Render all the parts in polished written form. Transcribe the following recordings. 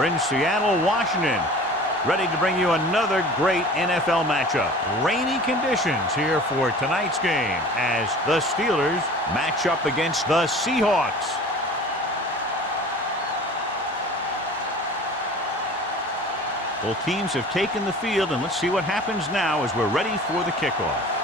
We're in Seattle, Washington, ready to bring you another great NFL matchup. Rainy conditions here for tonight's game as the Steelers match up against the Seahawks. Both teams have taken the field, and let's see what happens now as we're ready for the kickoff.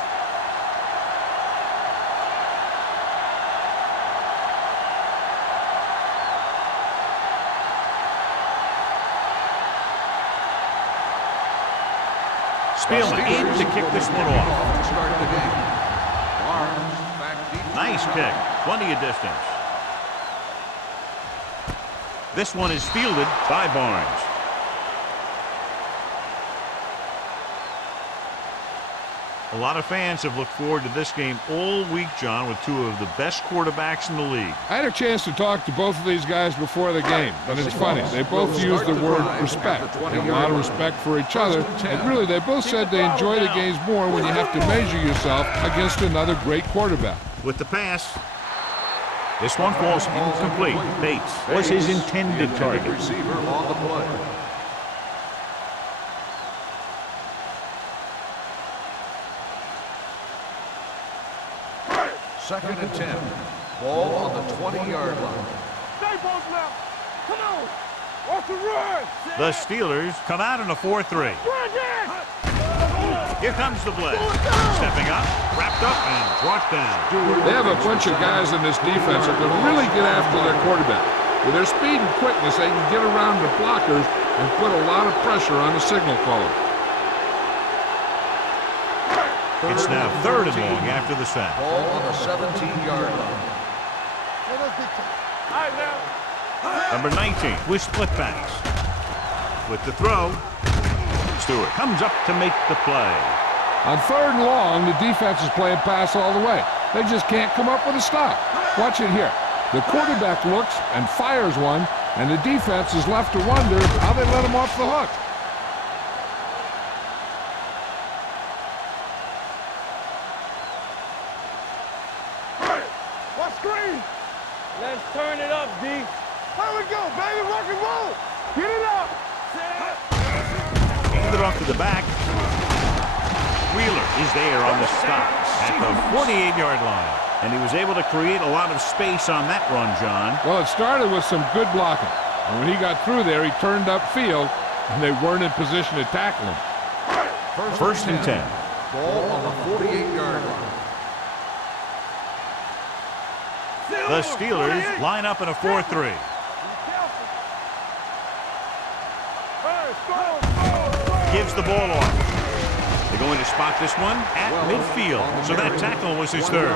Spielman aims to kick this one off. Nice kick. Plenty of distance. This one is fielded by Barnes. A lot of fans have looked forward to this game all week, John, with two of the best quarterbacks in the league. I had a chance to talk to both of these guys before the game, and it's funny. They both used the word respect. They have a lot of respect for each other, and really they both said they enjoy the games more when you have to measure yourself against another great quarterback. With the pass, this one falls incomplete. Bates was his intended target. Receiver on the play. Second and 10. Ball on the 20-yard line. Stay both now. Come on. Off the run. The Steelers come out in a 4-3. Here comes the blitz. Stepping up, wrapped up, and brought down. They have a bunch of guys in this defense that can really get after their quarterback. With their speed and quickness, they can get around the blockers and put a lot of pressure on the signal caller. It's now third and long after the sack. Ball on the 17-yard line. Number 19 with split backs. With the throw, Stewart comes up to make the play. On third and long, the defense is playing pass all the way. They just can't come up with a stop. Watch it here. The quarterback looks and fires one, and the defense is left to wonder how they let him off the hook. Let's turn it up, D. Here we go, baby. Rock and roll. Get it up. Hand it off to the back. Wheeler is there on the stop at the 48-yard line. And he was able to create a lot of space on that run, John. Well, it started with some good blocking. And when he got through there, he turned upfield, and they weren't in position to tackle him. First and 10. Ball on the 48-yard line. The Steelers line up in a 4-3. Gives the ball off. They're going to spot this one at midfield. So that tackle was his third.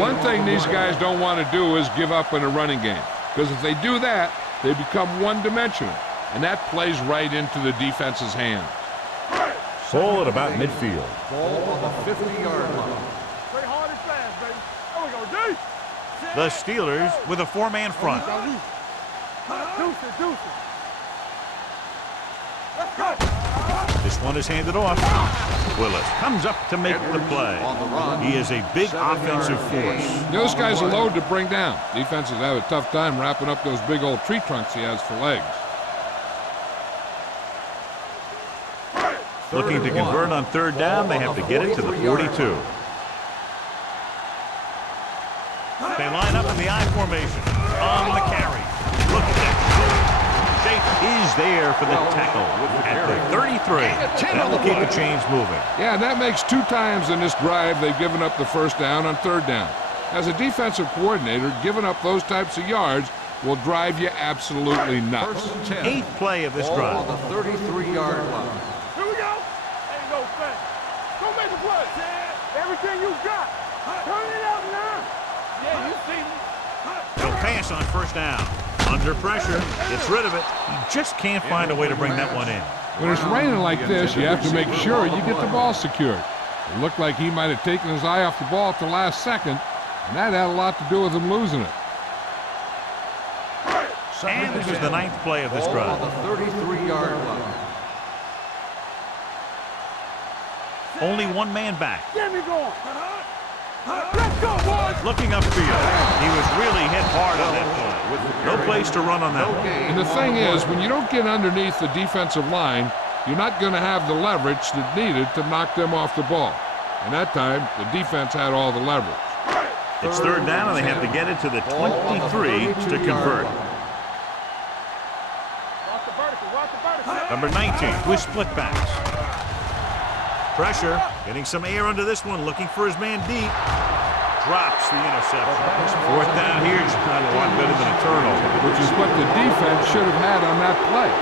One thing these guys don't want to do is give up in a running game. Because if they do that, they become one-dimensional. And that plays right into the defense's hands. Ball at about midfield. Ball on the 50-yard line. Play hard and fast, baby. There we go, D. The Steelers with a four-man front. This one is handed off. Willis comes up to make the play. He is a big offensive force. Those guys are loaded to bring down. Defenses have a tough time wrapping up those big old tree trunks he has for legs. Looking to convert on third down, they have to get it to the 42. They line up in the I formation on the carry. Look at that. Jake is there for the tackle at the 33. That will keep the chains moving. Yeah, that makes 2 times in this drive they've given up the first down on third down. As a defensive coordinator, giving up those types of yards will drive you absolutely nuts. 8th play of this drive. On the 33-yard line. Here we go. There you go, Fred. Go make a play. Everything you got. Turn it out now. Yeah, you see me. He'll pass on first down. Under pressure, gets rid of it. He just can't find a way to bring that one in. When it's raining like this, you have to make sure you get the ball secured. It looked like he might have taken his eye off the ball at the last second, and that had a lot to do with him losing it. And this is the 9th play of this drive. On the 33-yard line. Only one man back. Get me going. Let's go, boys. Looking upfield. He was really hit hard on that play. No place to run on that one. And the thing is, when you don't get underneath the defensive line, you're not going to have the leverage that needed to knock them off the ball. And that time, the defense had all the leverage. It's third down, and they have to get it to the 23 to convert. Number 19 with split backs. Pressure, getting some air under this one, looking for his man deep. Drops the interception. Fourth down here is not a lot better than a turnover. Which is what the defense should have had on that play.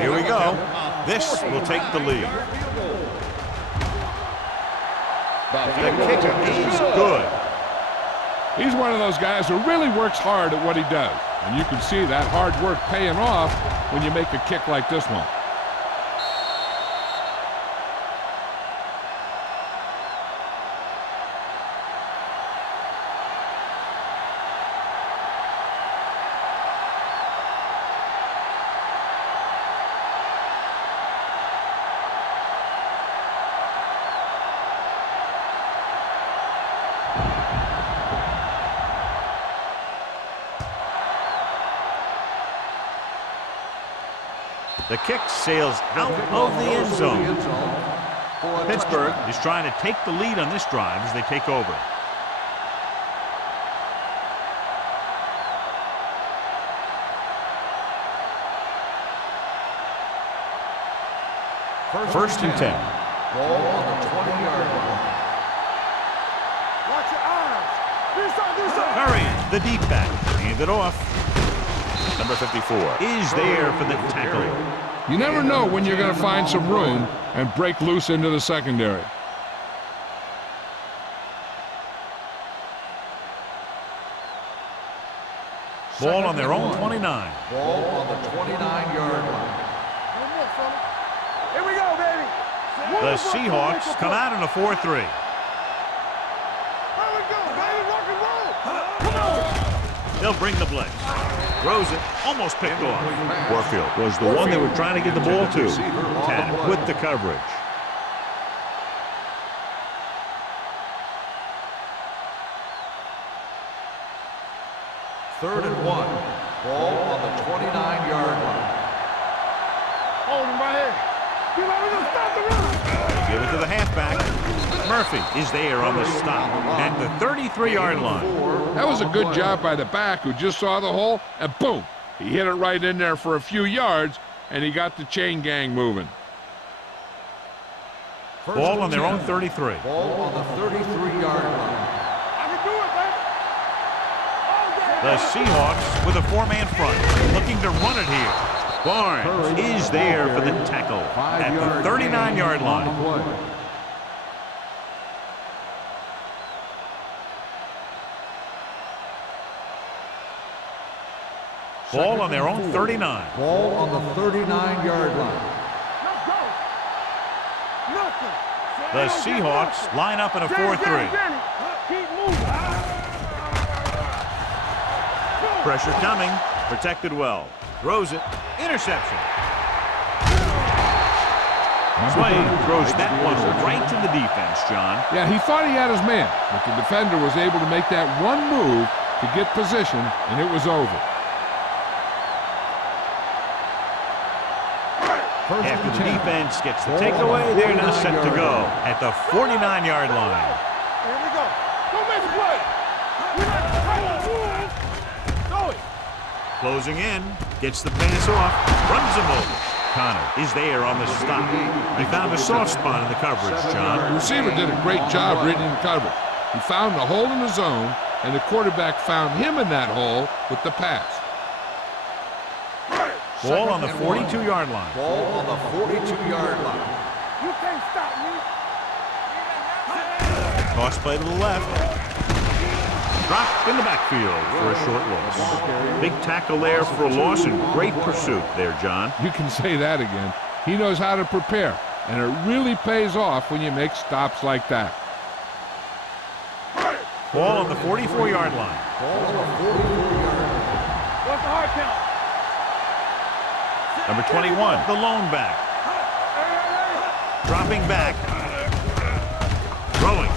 Here we go. This will take the lead. The kicker is good. He's one of those guys who really works hard at what he does. And you can see that hard work paying off when you make a kick like this one. The kick sails out of the end zone. Pittsburgh is trying to take the lead on this drive as they take over. First and 10. Ball on the 20-yard line. Watch your eyes. This side. Hurry, the deep back. Hand it off. Number 54 is there for the tackle. You never know when you're going to find some room and break loose into the secondary. Ball on their own 29. Ball on the 29-yard line. Here we go, baby. The Seahawks come out in a 4-3. Here we go, baby. Rock and roll. Come on. They'll bring the blitz. Throws it, almost picked off. Warfield was the one they were trying to get the ball to. Tannen with the coverage. Third and 1. Ball on the 29-yard line. Hold him right here. We're going to stop the run. Give it to the halfback. Murphy is there on the stop at the 33-yard line. That was a good job by the back who just saw the hole, and boom, he hit it right in there for a few yards, and he got the chain gang moving. Ball on their own 33. Ball on the 33-yard line. I can do it, baby. The Seahawks with a four-man front, looking to run it here. Barnes is there for the tackle at the 39-yard line. Ball on their own 39. Ball on the 39-yard line. Let's go. Nothing. The Seahawks line up in a 4-3. Keep moving. Pressure coming. Protected well. Throws it. Interception. Swain throws that one right to the defense, John. Yeah, he thought he had his man, but the defender was able to make that one move to get position, and it was over. After the defense gets the takeaway, they're now set to go at the 49-yard line. Here we go. Don't make a play. Throw it. Closing in, gets the pass off, runs him over. Connor is there on the stop. He found a soft spot in the coverage, John. The receiver did a great job reading the coverage. He found the hole in the zone, and the quarterback found him in that hole with the pass. Ball on the 42-yard line. Ball on the 42-yard line. You can't stop me. Toss play to the left. Dropped in the backfield for a short loss. Big tackle there for a loss and great pursuit there, John. You can say that again. He knows how to prepare, and it really pays off when you make stops like that. Ball on the 44-yard line. Ball on the 44-yard line. What's the hard count? Number 21, the lone back. Dropping back. Throwing.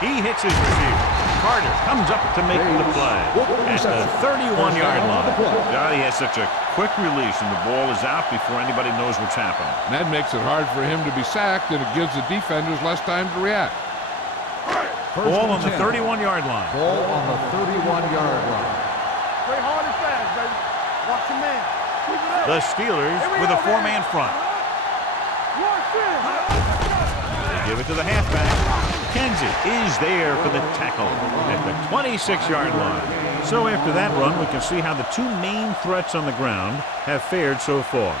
He hits his receiver. Carter comes up to make the play at the 31-yard line. God, he has such a quick release, and the ball is out before anybody knows what's happening. And that makes it hard for him to be sacked, and it gives the defenders less time to react. Ball on the 31-yard line. Ball on the 31-yard line. Play hard and fast, baby. Watch your man. Keep it up. The Steelers with a four-man front. Watch this. They give it to the halfback. Kenzie is there for the tackle at the 26-yard line. So after that run, we can see how the two main threats on the ground have fared so far.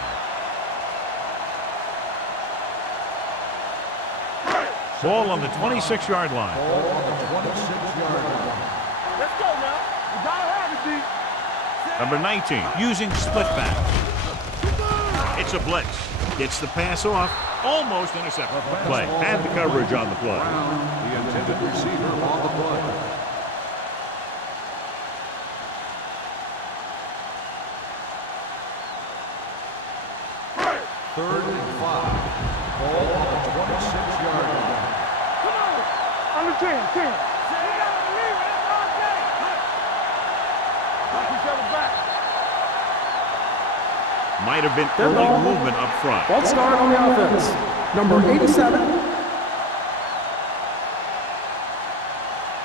Ball on the 26-yard line. Ball on the 26-yard line. Let's go now. We gotta have it, D. Number 19, using split back. It's a blitz. Gets the pass off. Almost intercepted. Play. Had the coverage on the play. The intended receiver on the play. Third and 5. Ball on the 26-yard line. Come on. On the 10. Knock each other back. Might have been early movement up front. Ball start on the offense. Number 87.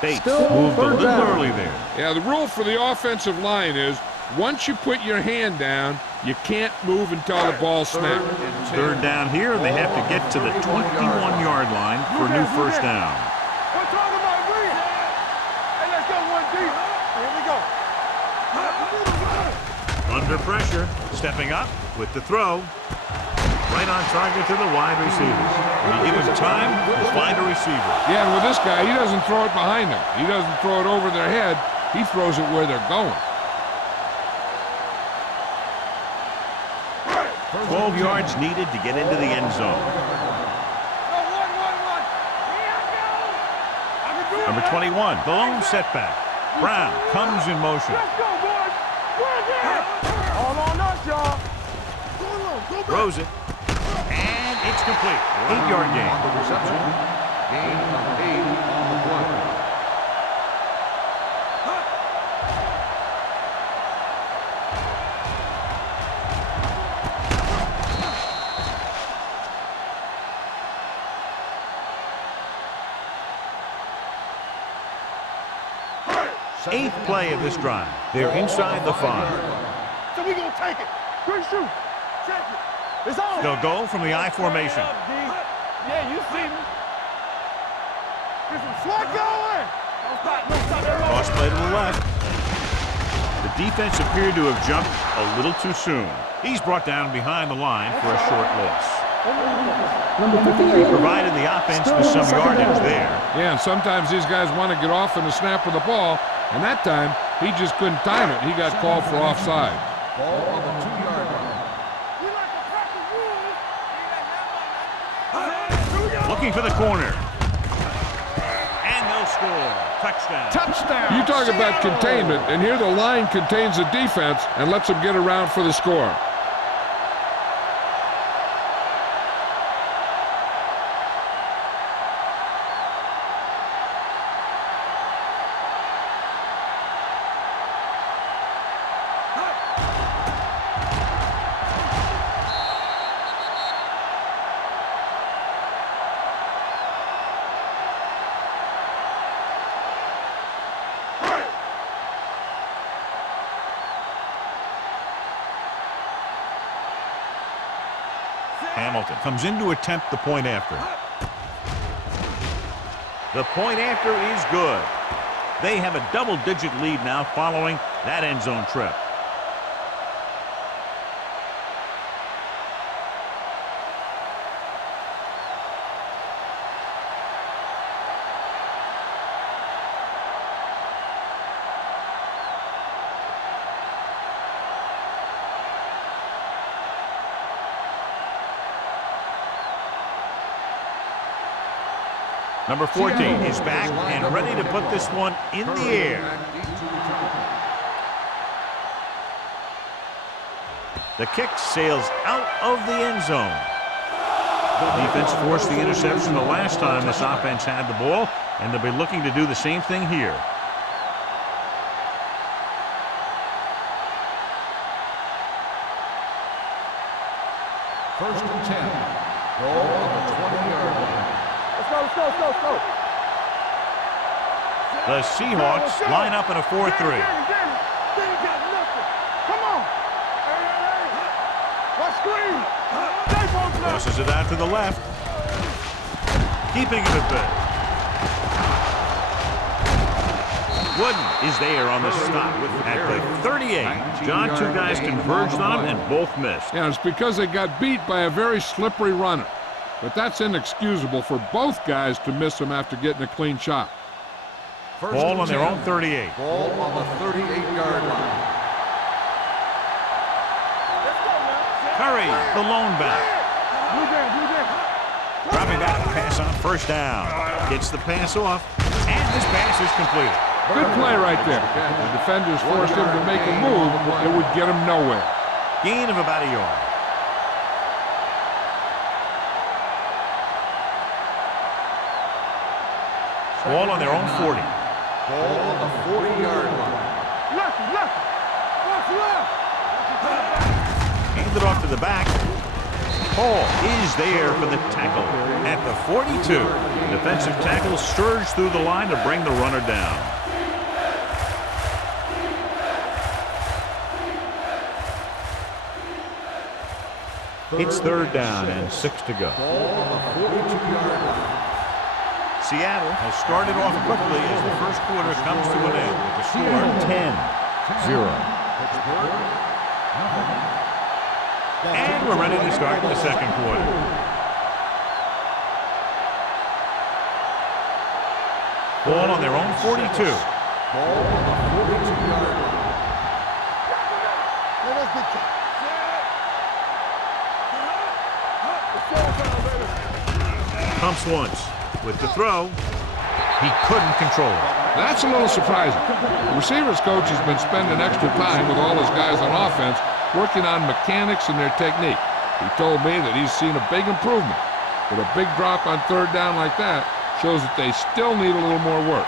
Bates Still moved a third little down. early there. Yeah, the rule for the offensive line is once you put your hand down, you can't move until the ball snaps. Third down here, and they have to get to the 21-yard line for a new first down. We're talking about Green. Hey, let's go 1 deep. Here we go. Under pressure, stepping up with the throw. Right on target to the wide receivers. When you give him time, he'll find a receiver. Yeah, and with this guy, he doesn't throw it behind them. He doesn't throw it over their head. He throws it where they're going. 12 yards needed to get into the end zone. Number 21, the lone setback. Brown comes in motion. Let's go, boys. All on us, y'all. Throws it. And it's complete. 8-yard gain. On the reception. Gain of 8 on the play. Eighth play of this drive. They're inside the 5. So we gonna take it. Quick shoot. Check it. It's on. They'll go from the I formation. Yeah, you see me. Get some swat going. Don't stop that roll. Cross play to the left. The defense appeared to have jumped a little too soon. He's brought down behind the line for a short loss. Number 58. Provided the offense with some yardage there. Yeah, and sometimes these guys want to get off in the snap of the ball, and that time, he just couldn't time it. He got called for offside. Ball on the 2-yard line. We like to practice rules. Looking for the corner. And they'll score. Touchdown. Touchdown. You talk about containment, and here the line contains the defense and lets them get around for the score. Hamilton comes in to attempt the point after. The point after is good. They have a double-digit lead now following that end zone trip. Number 14 is back and ready to put this one in the air. The kick sails out of the end zone. The defense forced the interception the last time this offense had the ball, and they'll be looking to do the same thing here. First and 10. Ball on the 20-yard line. Let's go, let's go, let's go, let's go. The Seahawks line up in a 4-3. Come on. Let's screen. Crosses it out to the left. Keeping it at bay. Wooden is there on the stop at the 38. John, two guys converged on him and both missed. Yeah, it's because they got beat by a very slippery runner. But that's inexcusable for both guys to miss him after getting a clean shot. First Ball and on their 10. own 38. Ball on the 38-yard line. Curry, the lone back. Dropping back to pass on first down. Gets the pass off, and this pass is completed. Good play right there. The defenders forced him to make a move that would get him nowhere. Gain of about a yard. Ball on their own 40. Ball on the 40-yard line. Left. What's left? Handed off to the back. Hall is there for the tackle at the 42. Defensive tackle surged through the line to bring the runner down. It's third down and 6 to go. Ball on the 42-yard line. Seattle has started off quickly as the first quarter comes to an end with the score 10-0. And we're ready to start the second quarter. Ball on their own 42. Ball on the 42-yard line. Let us get Pumps once. With the throw, he couldn't control it. That's a little surprising. The receivers coach has been spending extra time with all his guys on offense working on mechanics and their technique. He told me that he's seen a big improvement. But a big drop on third down like that shows that they still need a little more work.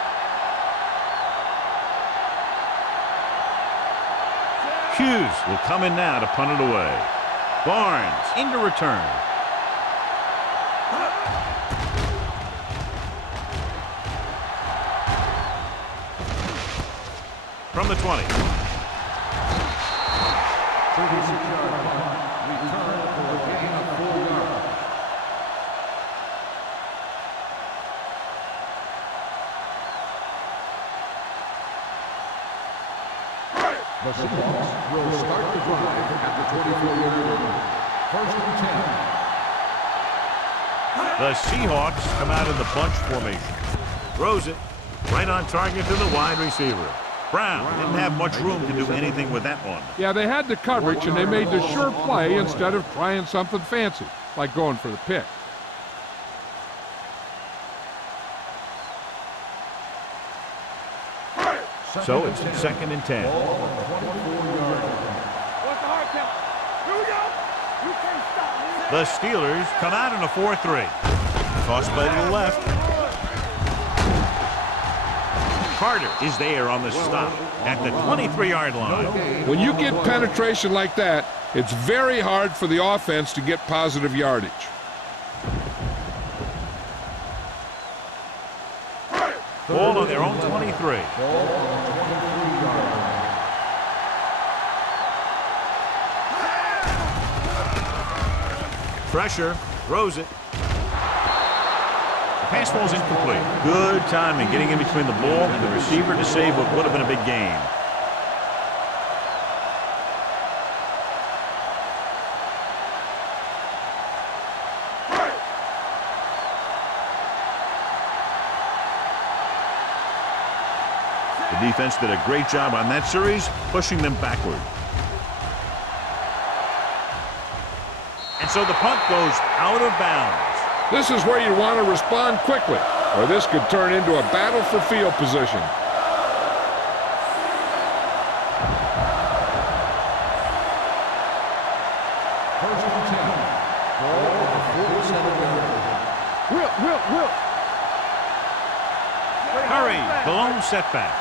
Hughes will come in now to punt it away. Barnes into return. From the 20. 36-yard punt. Return for a gain of 4 yards. The Seahawks will start the drive at the 24-yard line. First and 10. The Seahawks come out in the bunch formation. Throws it right on target to the wide receiver. Brown didn't have much room to do anything with that one. Yeah, they had the coverage and they made the sure play instead of trying something fancy, like going for the pick. So it's second and 10. What's the hard count? Here we go. You can't stop me. The Steelers come out in a 4-3. Toss play to the left. Carter is there on the stop at the 23-yard line. When you get penetration like that, it's very hard for the offense to get positive yardage. Ball on their own 23. Pressure, throws it. The pass ball's incomplete. Good timing getting in between the ball and the receiver to save what would have been a big gain. The defense did a great job on that series, pushing them backward. And so the punt goes out of bounds. This is where you want to respond quickly, or this could turn into a battle for field position. 27-yard line. Will. Hurry, the lone setback.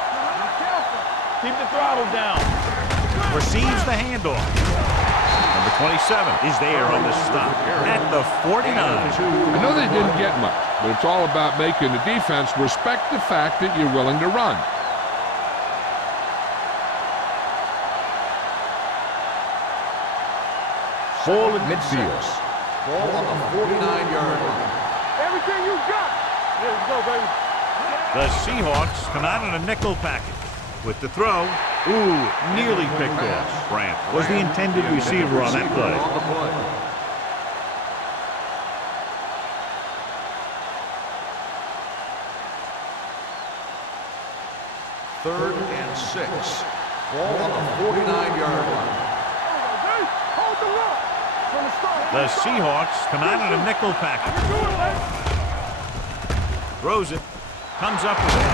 Keep the throttle down. Receives the handoff. Number 27 is there on the stop at the 49. I know they didn't get much, but it's all about making the defense respect the fact that you're willing to run. Ball at midfield. Ball on the 49-yard line. Everything you got. Here we go, baby. The Seahawks come out in a nickel package. With the throw, nearly picked off. Brant was the intended receiver on that play. Third and 6. Ball on the 49-yard line. Hold the rock. From the start. The Seahawks come out in a nickel package. Throws it. Comes up with it.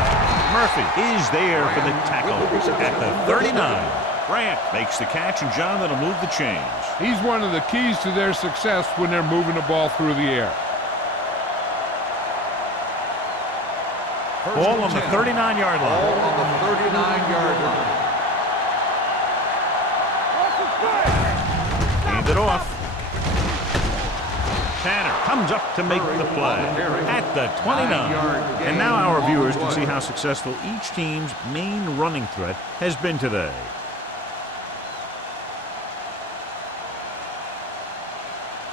Murphy is there for the tackle at the 39. Grant makes the catch, and John, that'll move the chains. He's one of the keys to their success when they're moving the ball through the air. Ball on the 39-yard line. Ball on the 39-yard line. Hand it off. Tanner comes up to make the play at the 29. And now our viewers can see how successful each team's main running threat has been today.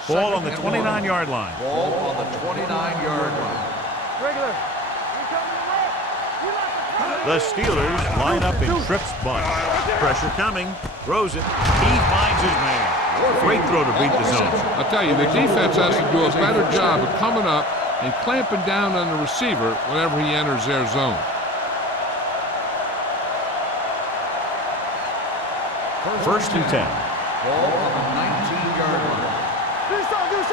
Ball on the 29-yard line. Ball on the 29-yard line. Regular. The Steelers line up in trips bunch. Pressure coming. Throws it. He finds his man. Great throw to beat the zone. I'll tell you, the defense has to do a better job of coming up and clamping down on the receiver whenever he enters their zone. First and 10. Ball on the 19-yard line. Do something.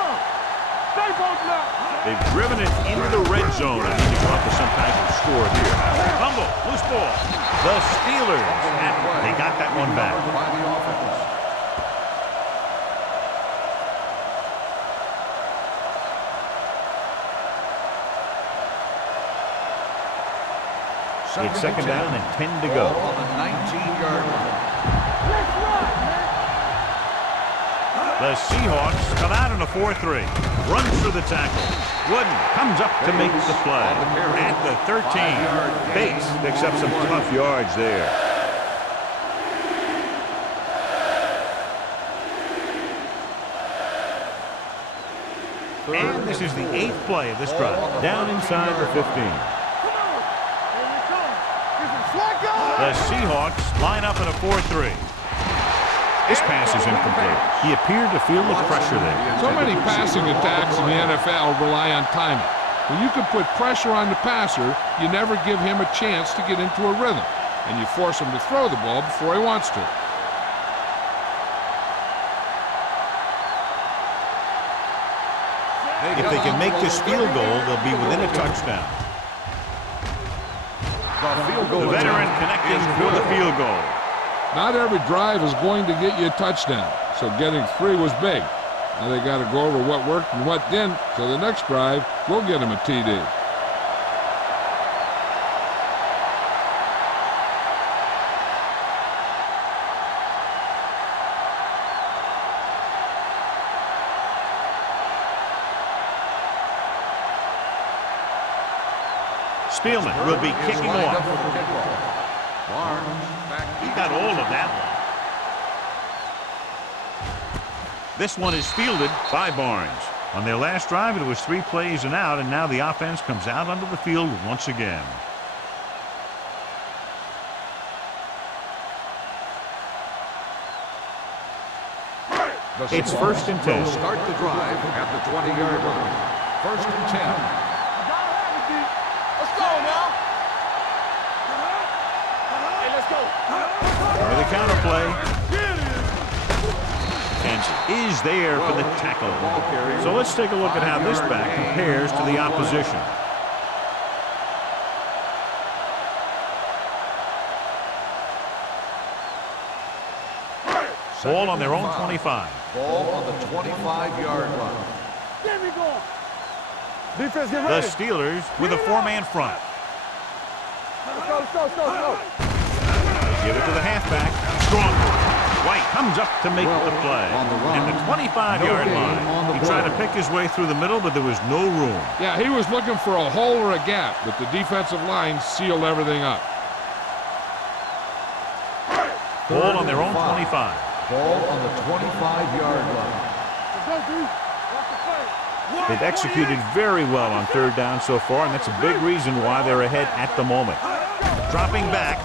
Stay bolted up. They've driven it into the red zone and need to come up with some kind of score here. Fumble, loose ball. The Steelers, and they got that one back. By the offense. It's second down and 10 to go. Ball on the 19-yard line. Let's run, man. The Seahawks come out in a 4-3. Runs through the tackle. Wooden comes up to make the play at the 13. Bates picks up some tough yards there. And this is the 8th play of this drive. Down inside the 15. The Seahawks line up in a 4-3. This pass is incomplete. He appeared to feel the pressure there. So many passing attacks in the NFL rely on timing. When you can put pressure on the passer, you never give him a chance to get into a rhythm, and you force him to throw the ball before he wants to. If they can make this field goal, they'll be within a touchdown. The veteran connecting for the field goal. Not every drive is going to get you a touchdown, so getting 3 was big. Now they got to go over what worked and what didn't, so the next drive will get him a TD. Spielman will be kicking off. He got all of that one. This one is fielded by Barnes. On their last drive, it was 3 plays and out, and now the offense comes out onto the field once again. It's first and 10. Start the drive at the 20-yard line. First and 10. Let's go now. Hey, let's go. For the counter play. And is there for the tackle. So let's take a look at how this back compares to the opposition. Ball on their own 25. Ball on the 25-yard line. Get me going. Defense, get The ready. Steelers with a four-man front. Let's go, let's go, let's go, let's go. Give it to the halfback. Strong. White comes up to make the play. In the 25-yard line. He tried to pick his way through the middle, but there was no room. Yeah, he was looking for a hole or a gap, but the defensive line sealed everything up. Ball on their own 25. Ball on the 25-yard line. Let's go, D. Watch the play. They've executed very well on third down so far, and that's a big reason why they're ahead at the moment. Dropping back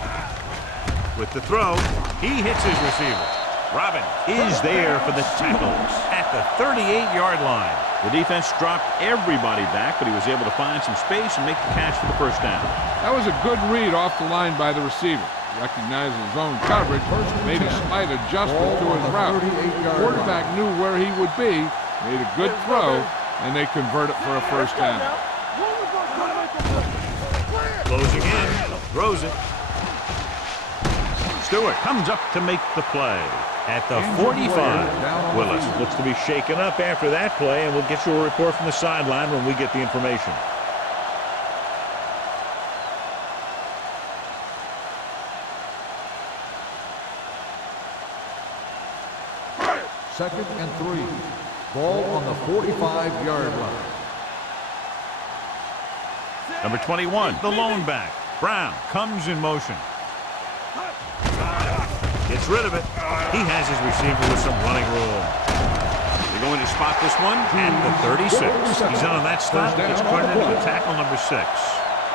with the throw. He hits his receiver. Robin is there for the tackles at the 38-yard line. The defense dropped everybody back, but he was able to find some space and make the catch for the first down. That was a good read off the line by the receiver. Recognizing his own coverage, made a slight adjustment to his route. The quarterback knew where he would be, made a good throw, and they convert it for a first down. Closing in, throws it. Stewart comes up to make the play at the 45. Willis looks to be shaken up after that play, and we'll get you a report from the sideline when we get the information. Second and 3. Ball on the 45-yard line. Number 21, the lone back. Brown comes in motion. Gets rid of it. He has his receiver with some running room. They're going to spot this one at the 36. He's in on that stop. It's credited to the tackle number 6.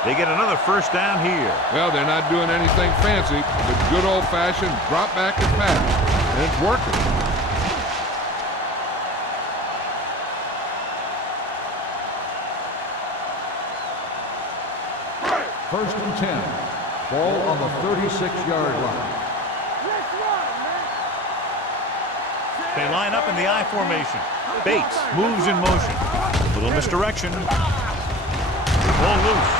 They get another first down here. Well, they're not doing anything fancy, but good old-fashioned drop back and pass. And it's working. First and 10. Ball on the 36-yard line. They line up in the I formation. Bates moves in motion. Little misdirection. Ball loose.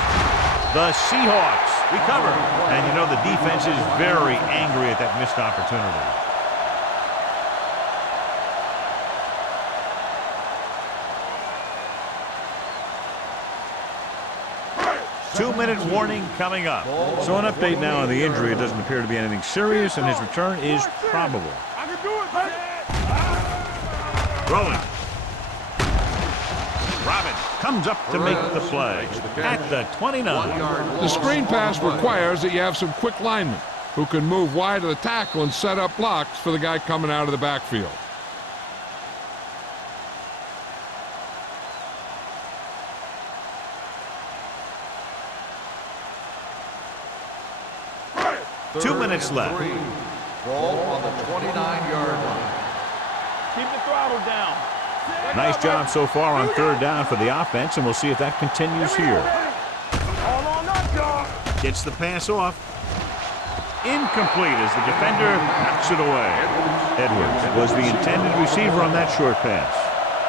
The Seahawks recover. And you know the defense is very angry at that missed opportunity. Two-minute warning coming up. So an update now on the injury. It doesn't appear to be anything serious, and his return is probable. I can do it, man. Throwing. Robin comes up to make the play at the 29. The screen pass requires that you have some quick linemen who can move wide of the tackle and set up blocks for the guy coming out of the backfield. Two minutes left. Ball on the 29-yard line. Keep the throttle down. Nice job so far on third down for the offense, and we'll see if that continues here. All on up, y'all. Gets the pass off. Incomplete as the defender knocks it away. Edwards was the intended receiver on that short pass.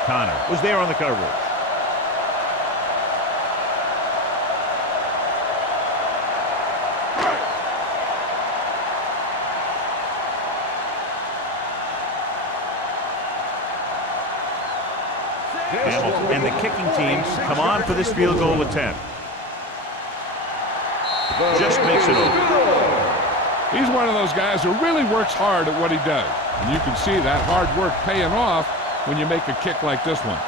Connor was there on the coverage. Hamilton and the kicking team come on for this field goal attempt. Just makes it over. He's one of those guys who really works hard at what he does. And you can see that hard work paying off when you make a kick like this one.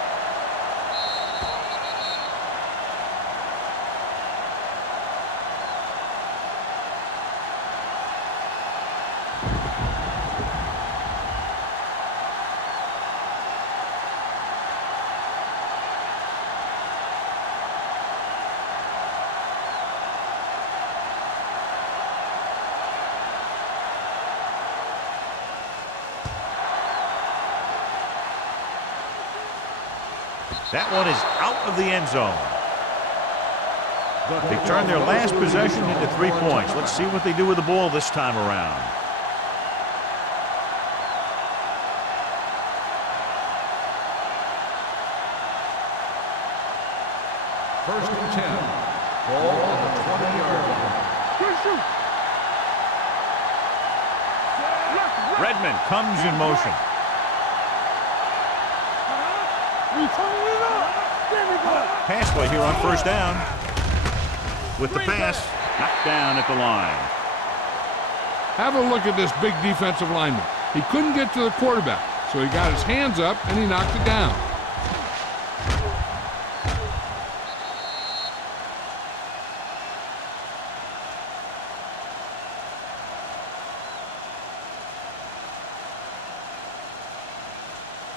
That one is out of the end zone. They turn their last possession into 3 points. Let's see what they do with the ball this time around. First and 10. Ball on the 20-yard line. Good shoot. Redmond comes in motion. We turning it up. There we go. pass play here on first down. With the pass, knocked down at the line. Have a look at this big defensive lineman. He couldn't get to the quarterback, so he got his hands up and he knocked it down.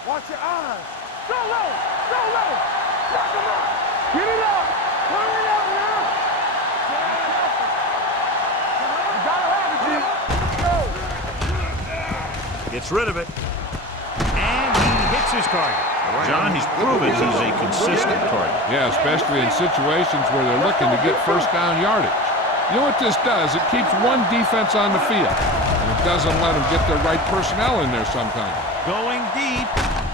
Watch your eyes. Go low. Go low. Knock him out. Get it up. Turn it up now. You gotta have it, G. Go. Gets rid of it. And he hits his target. John, he's proven he's a consistent target. Yeah, especially in situations where they're looking to get first down yardage. You know what this does? It keeps one defense on the field, and it doesn't let them get the right personnel in there sometimes. Going deep.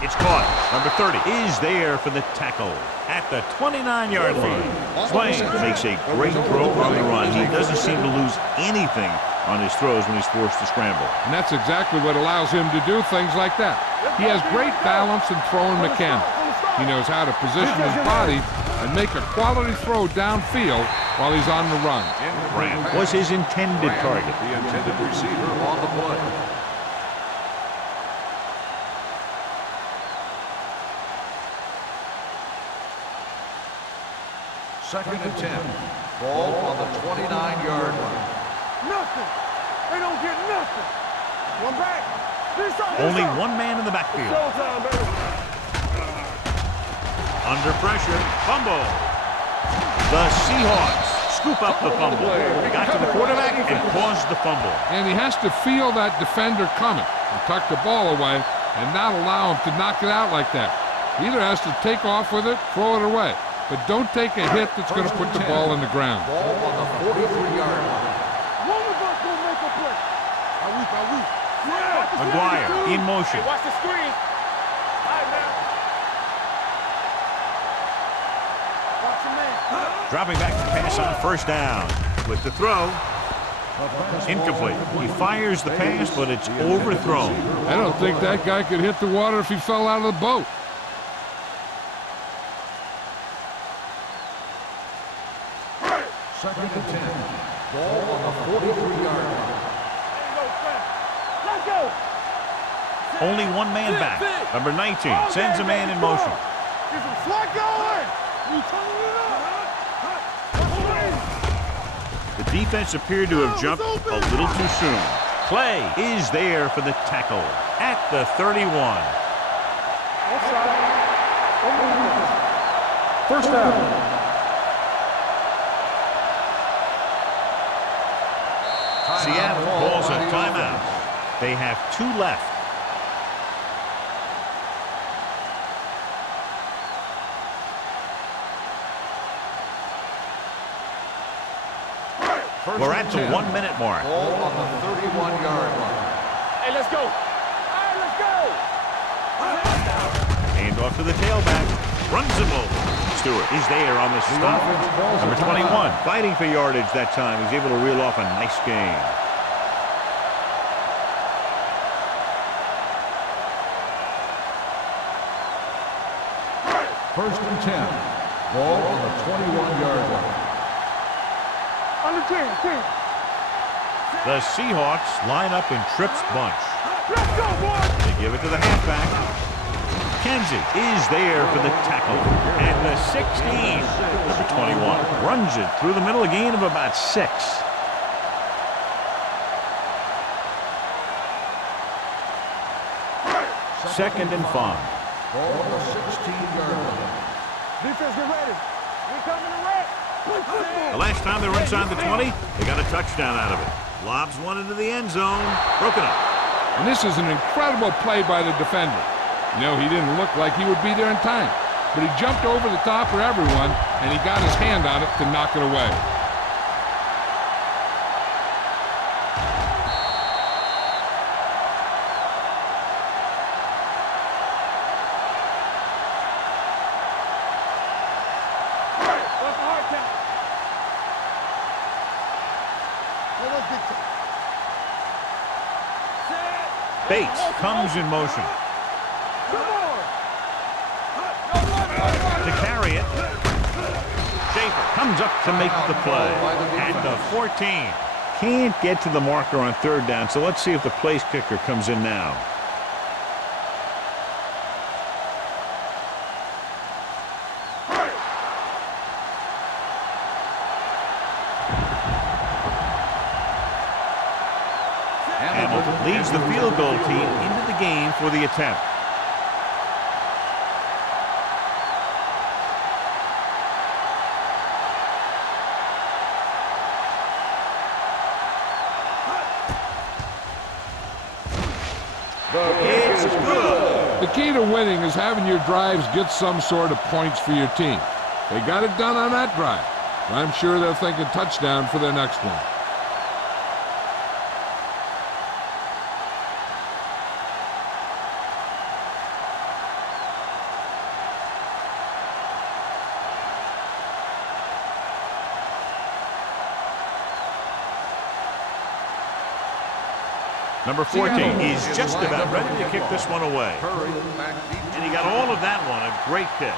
It's caught. Number 30 is there for the tackle at the 29-yard line. Swain makes a great throw on the run. He doesn't seem to lose anything on his throws when he's forced to scramble. And that's exactly what allows him to do things like that. He has great balance and throwing mechanics. He knows how to position his body and make a quality throw downfield while he's on the run. Grant was his intended target. The intended receiver on the play. Second and 10. Ball on the 29-yard line. Nothing. They don't get nothing. One back. This side. Only one man in the backfield. Showtime, baby. Under pressure. Fumble. The Seahawks scoop up the fumble. Got to the quarterback and caused the fumble. And he has to feel that defender coming and tuck the ball away and not allow him to knock it out like that. He either has to take off with it, throw it away. But don't take a hit that's going to put the ball in the ground. Ball on the 43-yard line. One of us will make a play. Are we? Yeah. McGuire in motion. Hey, watch the screen. All right, man. Watch your man. Dropping back to pass on first down. With the throw. Incomplete. He fires the pass, but it's overthrown. I don't think that guy could hit the water if he fell out of the boat. Second and 10. Ball on the 43-yard line. Let's go. Only one man back. Number 19 sends a man in motion. Get some slack going. You turning it up. The defense appeared to have jumped a little too soon. Clay is there for the tackle at the 31. First down. Seattle calls a timeout. They have 2 left. We're at the 1-minute mark. Ball on the 31-yard line. Hey, let's go. All right, let's go. Hand off to the tailback. Runs him over. Stewart is there on the stop. Number 21 fighting for yardage that time. He's able to reel off a nice gain. First and 10. Ball on the 21-yard line. On the 10. The Seahawks line up in trips bunch. Let's go, boys. They give it to the halfback. Kenzie is there for the tackle. And the 16, number 21, runs it through the middle, a gain of about 6. Second and 5. Ball on the 16-yard line. Defense, get ready. We coming to red. The last time they were inside the 20, they got a touchdown out of it. Lobs one into the end zone. Broken up. And this is an incredible play by the defender. You know, he didn't look like he would be there in time. But he jumped over the top of everyone, and he got his hand on it to knock it away. What's the hard count? Well, let's get to Bates comes in motion. Come on. To carry it, comes up to make the play at the 14. Can't get to the marker on third down, so let's see if the place kicker comes in now. Hamilton leads the field goal team into the game for the attempt. It's good. The key to winning is having your drives get some sort of points for your team. They got it done on that drive. I'm sure they're thinking touchdown for their next one. Number 14 is just about ready to kick this one away. And he got all of that one. A great kick.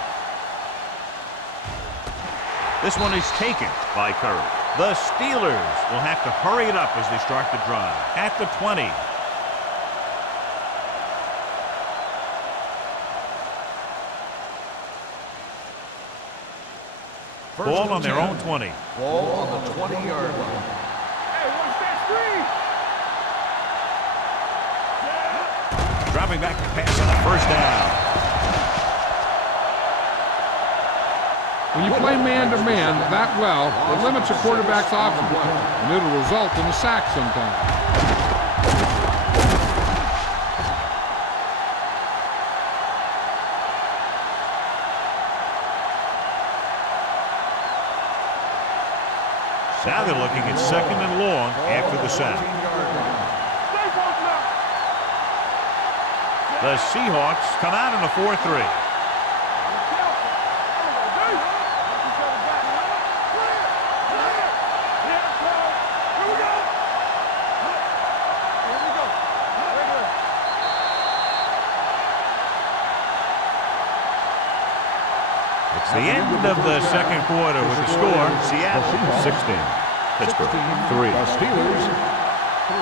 This one is taken by Curry. The Steelers will have to hurry it up as they start the drive. At the 20. Ball on their own 20. Ball on the 20-yard line. Hey, watch that screen. Dropping back to pass on the first down. When you play man-to-man that well, it limits a quarterback's options, and it'll result in a sack sometimes. Now they're looking at second and long after the sack. The Seahawks come out in a 4-3. It's the end of the second quarter with the score, Seattle 16, Pittsburgh 3. The Steelers 3.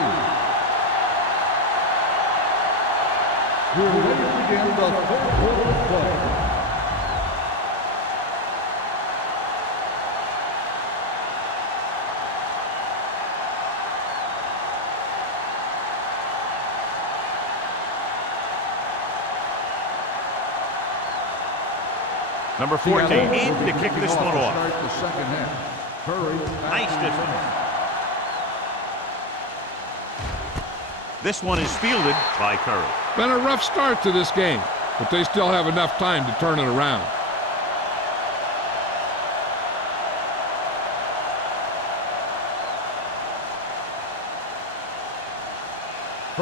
We're ready to begin the fourth quarter of play. Number 14 in to kick this one off. Start the second half. Curry. Nice defense. This one is fielded by Curry. Been a rough start to this game, but they still have enough time to turn it around.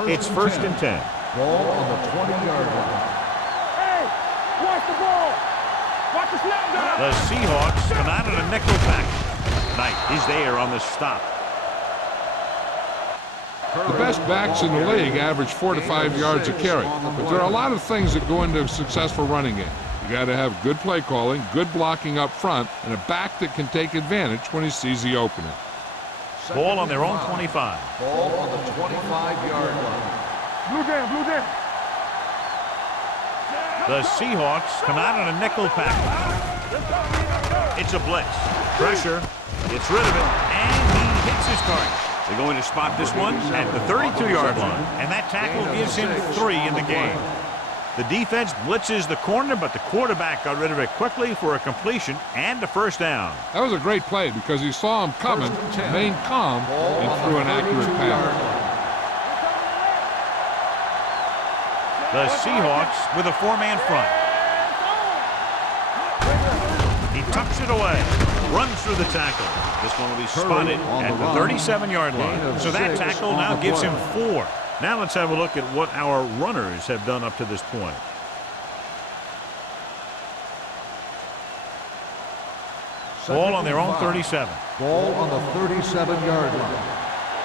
It's first and 10. Ball on the 20-yard line. Hey, watch the ball. Watch the snap down. The Seahawks come out in a nickel package. Knight is there on the stop. The best backs in the league average 4 to 5 yards a carry, but there are a lot of things that go into a successful running game. You got to have good play calling, good blocking up front, and a back that can take advantage when he sees the opening. Ball on their own 25. Ball on the 25-yard line. Blue down, blue down. The Seahawks come out in a nickel package. It's a blitz. Pressure. Gets rid of it, and he hits his target. They're going to spot this one at the 32-yard line, and that tackle gives him 3 in the game. The defense blitzes the corner, but the quarterback got rid of it quickly for a completion and a first down. That was a great play because he saw him coming, remained calm, and threw an accurate pass. The Seahawks with a 4-man front. He tucks it away, runs through the tackle. This one will be spotted at the 37-yard line. So that tackle now gives him 4. Now let's have a look at what our runners have done up to this point. Ball on their own 37. Ball on the 37-yard line.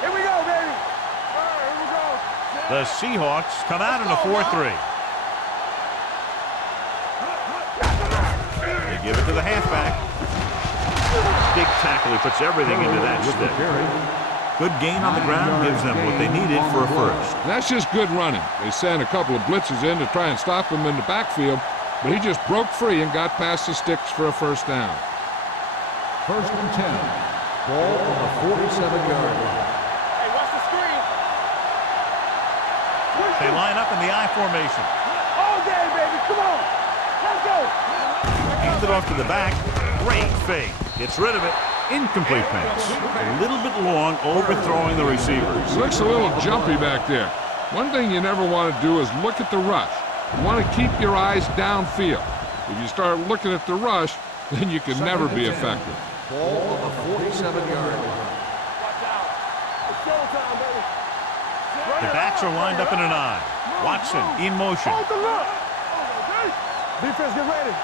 Here we go, baby. All right, here we go. The Seahawks come out in a 4-3. They give it to the halfback. Big tackle. He puts everything into that stick. Good gain on the ground gives them what they needed for a first. That's just good running. They sent a couple of blitzes in to try and stop him in the backfield, but he just broke free and got past the sticks for a first down. 1st and 10. Ball on the 47-yard line. Hey, watch the screen. They line up in the I formation. All day, baby. Come on. Let's go. Hands it off to the back. Great fake. Gets rid of it. Incomplete pass. A little bit long, overthrowing the receivers. He looks a little jumpy back there. One thing you never want to do is look at the rush. You want to keep your eyes downfield. If you start looking at the rush, then you can never be effective. Ball on the 47-yard line. Watch out. It's showtime, baby. The backs are lined up in an I. Watson in motion. Hold the look. Defense, get ready.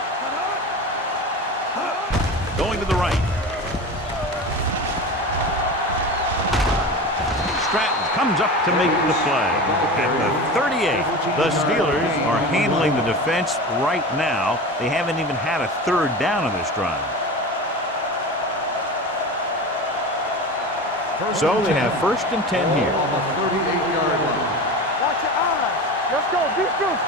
Going to the right. Stratton comes up to make the play. At the 38, the Steelers are handling the defense right now. They haven't even had a third down on this drive. So they have 1st and 10 here. On the 38-yard line. Watch your eyes. Let's go. Defense.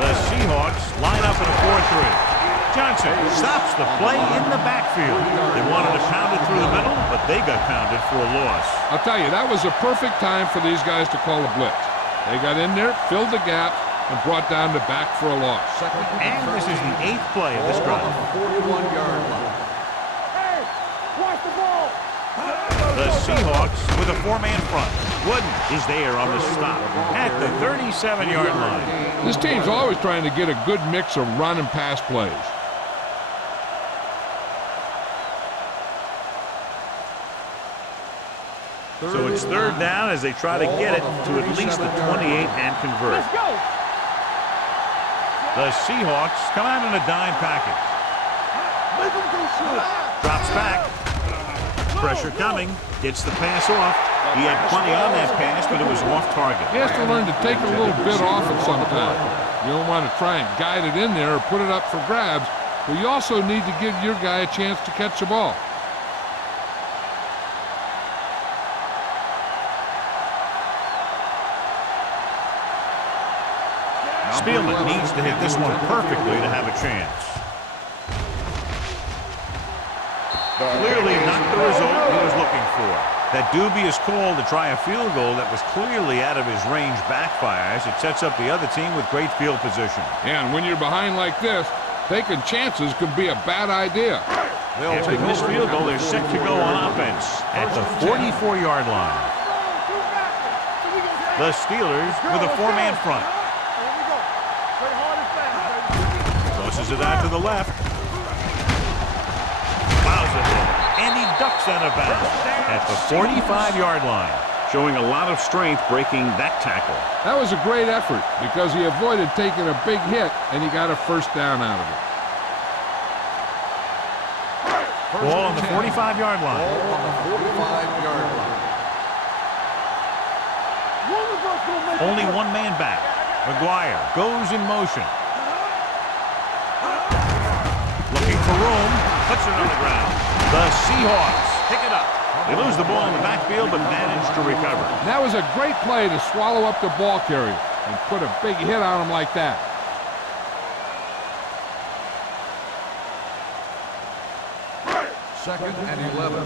The Seahawks line up in a 4-3. Johnson stops the play in the backfield. They wanted to pound it through the middle, but they got pounded for a loss. I'll tell you, that was a perfect time for these guys to call a blitz. They got in there, filled the gap, and brought down the back for a loss. And this is the 8th play of this drive. On the 41-yard line. Hey, watch the ball. The Seahawks with a 4-man front. Wooden is there on the stop at the 37-yard line. This team's always trying to get a good mix of run and pass plays. So it's 3rd down as they try to get it to at least the 28 and convert. Let's go. The Seahawks come out in a dime package. Make them go shoot. Drops back. Pressure coming. Gets the pass off. He had plenty on that pass, but it was off target. He has to learn to take a little bit off it sometime. You don't want to try and guide it in there or put it up for grabs, but you also need to give your guy a chance to catch the ball. Spielman needs to hit this one perfectly to have a chance. Clearly not the result he was looking for. That dubious call to try a field goal that was clearly out of his range backfires. It sets up the other team with great field position. And when you're behind like this, taking chances could be a bad idea. After this field goal, they're set to go on offense at the 44-yard line. The Steelers with a 4-man front. Tosses it out to the left. Plows it in, and he ducks out of bounds at the 45-yard line, showing a lot of strength breaking that tackle. That was a great effort because he avoided taking a big hit and he got a first down out of it. Ball on the 45-yard line. Ball on the 45-yard line. Only one man back. McGuire goes in motion. Looking for room. Puts it on the ground. The Seahawks pick it up. They lose the ball in the backfield, but manage to recover. That was a great play to swallow up the ball carrier and put a big hit on him like that. Second and 11.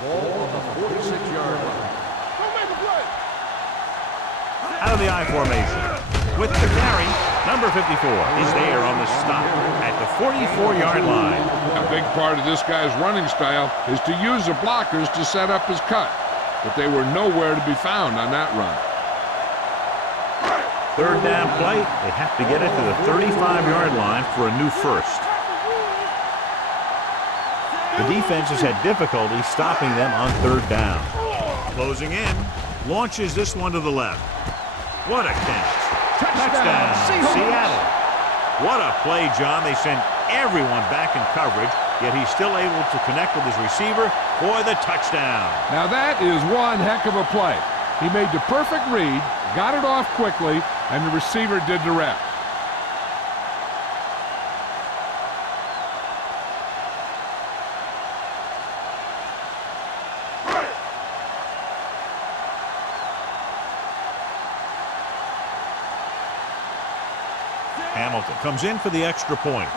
Ball on the 46-yard line. Out of the I formation. With the carry, number 54 is there on the stop at the 44-yard line. A big part of this guy's running style is to use the blockers to set up his cut, but they were nowhere to be found on that run. 3rd down play. They have to get it to the 35-yard line for a new first. The defense has had difficulty stopping them on 3rd down. Closing in, launches this one to the left. What a catch. Touchdown, Seattle. What a play, John. They sent everyone back in coverage, yet he's still able to connect with his receiver for the touchdown. Now that is one heck of a play. He made the perfect read, got it off quickly, and the receiver did the rest. Hamilton comes in for the extra point.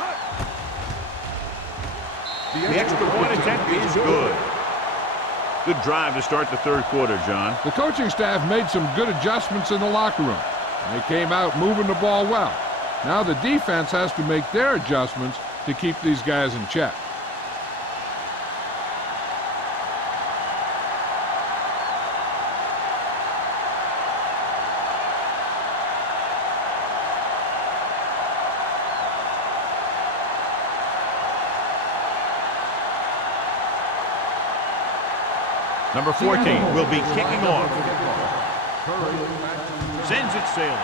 The extra point attempt is good. Good drive to start the third quarter, John. The coaching staff made some good adjustments in the locker room. They came out moving the ball well. Now the defense has to make their adjustments to keep these guys in check. Number 14 will be kicking off. Sends it sailing.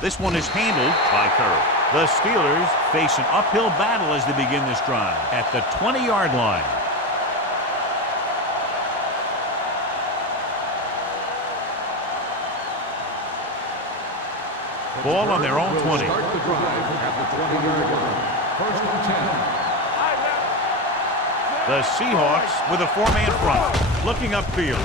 This one is handled by Curry. The Steelers face an uphill battle as they begin this drive at the 20-yard line. Ball on their own 20. Start the drive at the 20-yard line. First and 10. The Seahawks with a four-man front, looking upfield.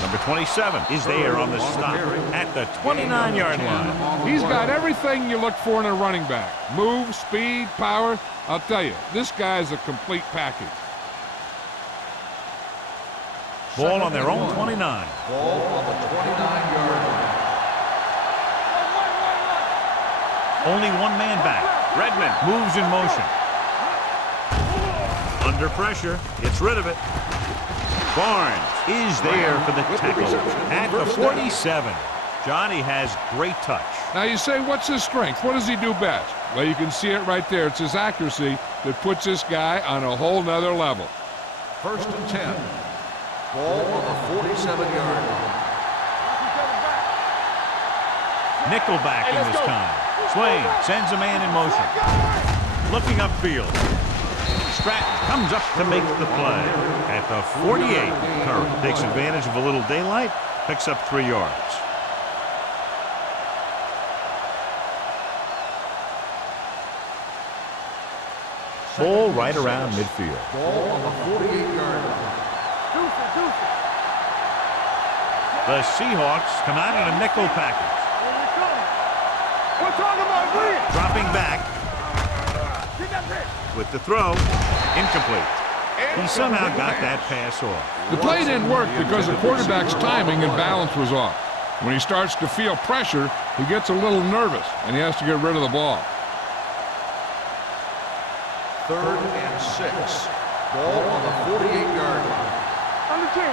Number 27 is there on the stop at the 29-yard line. He's got everything you look for in a running back. Move, speed, power. I'll tell you, this guy's a complete package. Ball on their own 29. Ball on the 29-yard line. Only one man back. Redmond moves in motion. Under pressure, gets rid of it. Barnes is there for the tackle at the 47. Johnny has great touch. Now you say, what's his strength? What does he do best? Well, you can see it right there. It's his accuracy that puts this guy on a whole nother level. First and 10. Ball on the 47-yard line. Nickelback in this time. Swain sends a man in motion. Looking upfield. Stratton comes up to make the play. At the 48, Curry takes advantage of a little daylight, picks up 3 yards. Ball right around midfield. Ball on the 48-yard line. The Seahawks come out in a nickel package. We're talking about green. Dropping back with the throw. Incomplete. He somehow got that pass off. The play didn't work because the quarterback's timing and balance was off. When he starts to feel pressure, he gets a little nervous, and he has to get rid of the ball. Third and 6. Ball on the 48-yard line. Under 10.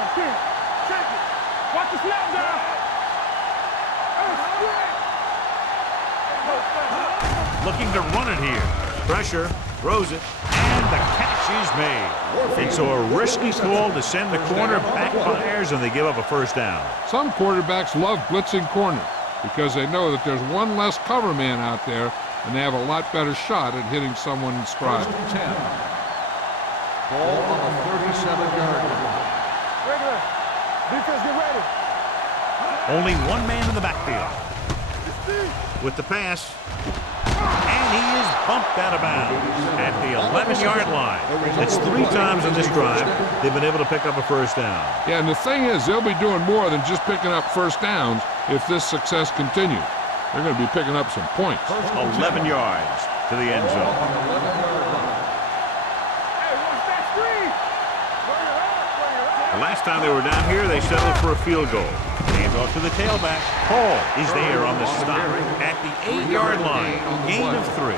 Check it. Watch the snap down. Looking to run it here. Pressure, throws it, and the catch is made. It's a risky call to send the corner backfires, and they give up a first down. Some quarterbacks love blitzing corners because they know that there's one less cover man out there, and they have a lot better shot at hitting someone in stride. First and 10. Ball on the 37-yard line. Regular. Defense, get ready. Only one man in the backfield. With the pass. And he is bumped out of bounds at the 11-yard line. It's 3 times in this drive they've been able to pick up a first down. Yeah, and the thing is, they'll be doing more than just picking up first downs if this success continues. They're going to be picking up some points. 11 yards to the end zone. Hey, watch that screen. The last time they were down here, they settled for a field goal. Hands off to the tailback. Hall is there on the stop at the 8-yard line. Gain of 3.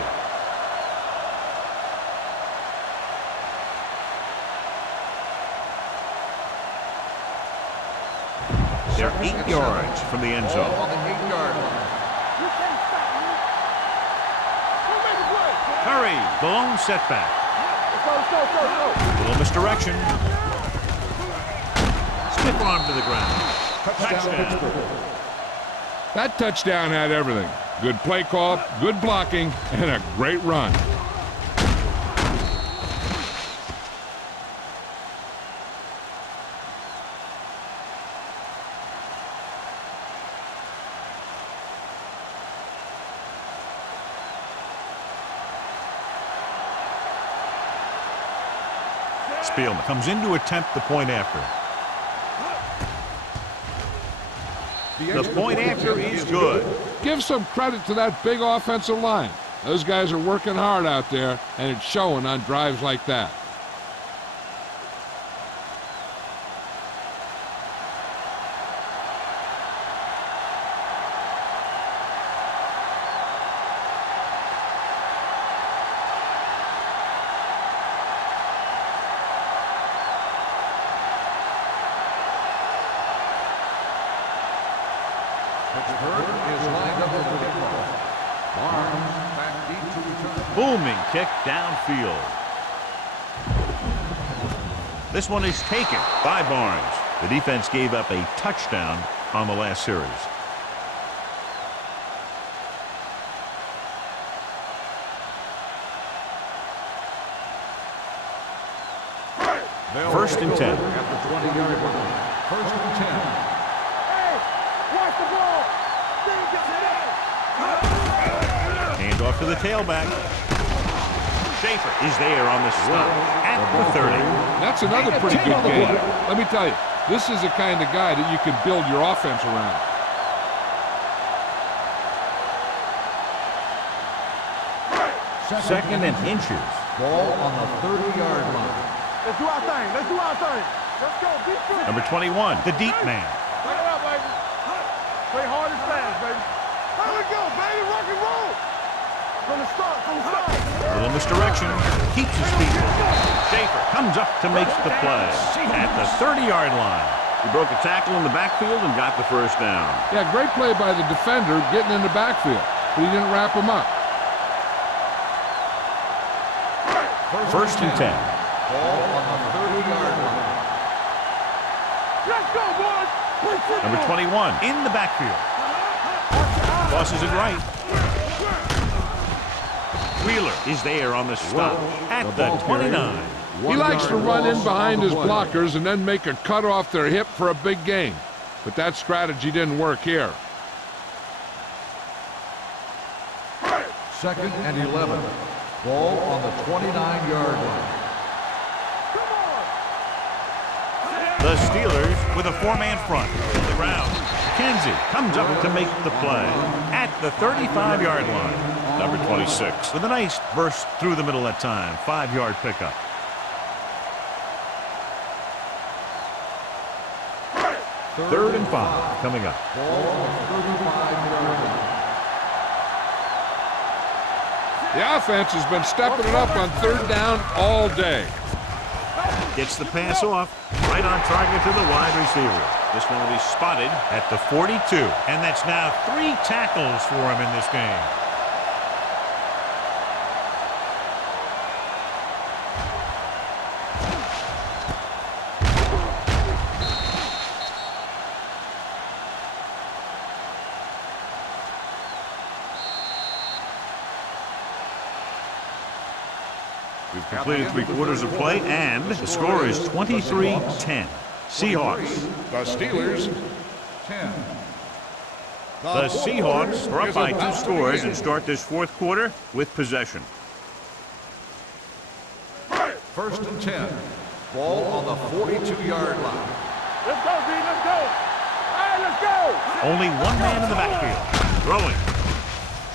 They're 8 yards from the end Ball zone. on the 8-yard line. You can't stop me. Go make a play. Curry, the lone setback. Let's go. Little misdirection. Stiff arm to the ground. Touchdown. That touchdown had everything. Good play call, good blocking, and a great run. Spielman comes in to attempt the point after. The point after is good. Give some credit to that big offensive line. Those guys are working hard out there, and it's showing on drives like that. Booming kick downfield. This one is taken by Barnes. The defense gave up a touchdown on the last series. First and 10. At the 20-yard line. First and 10. Hey, watch the ball. Hand off to the tailback. Schaefer is there on the stop at the 30. That's another pretty good game. Let me tell you, this is the kind of guy that you can build your offense around. Second and inches. Ball on the 30-yard line. Let's do our thing. Let's do our thing. Let's go. Be good. Number 21, the deep man. Play it up, baby. Play hard and fast, baby. Here we go, baby. Rock and roll. From the start, from the start. A little misdirection. Keeps his feet. Schaefer comes up to make the play at the 30-yard line. He broke a tackle in the backfield and got the first down. Yeah, great play by the defender getting in the backfield, but he didn't wrap him up. First and 10. Ball on the 30-yard line. Let's go, boys. Number 21 in the backfield. Tosses it right. Wheeler is there on the stop at the 29. He likes to run in behind his blockers and then make a cut off their hip for a big gain. But that strategy didn't work here. Second and 11. Ball on the 29-yard line. The Steelers with a four-man front. On the ground. Kenzie comes up to make the play at the 35-yard line. Number 26 with a nice burst through the middle that time. 5-yard pickup. Third and 5 coming up. Ball on the 35-yard line. The offense has been stepping it up on third down all day. Gets the pass off. Right on target to the wide receiver. This one will be spotted at the 42. And that's now 3 tackles for him in this game. We've completed 3 quarters of play, and the score is 23-10. Seahawks. The Steelers. 10. The Seahawks are up by 2 scores and start this 4th quarter with possession. First and 10. Ball on the 42-yard line. Let's go, B. Let's go. All right, let's go. Only one man in the backfield. Throwing.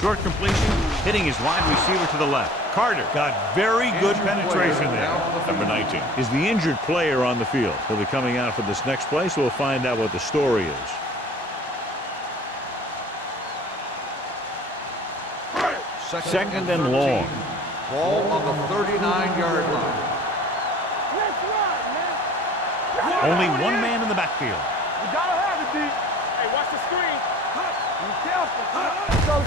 Short completion, hitting his wide receiver to the left. Carter got very good penetration there. Number 19 is the injured player on the field. He'll be coming out for this next play, so we'll find out what the story is. Second and long. Ball on the 39-yard line. Let's run, man. Only one man in the backfield. You gotta have it, D. Hey, watch the screen. Be careful. Go.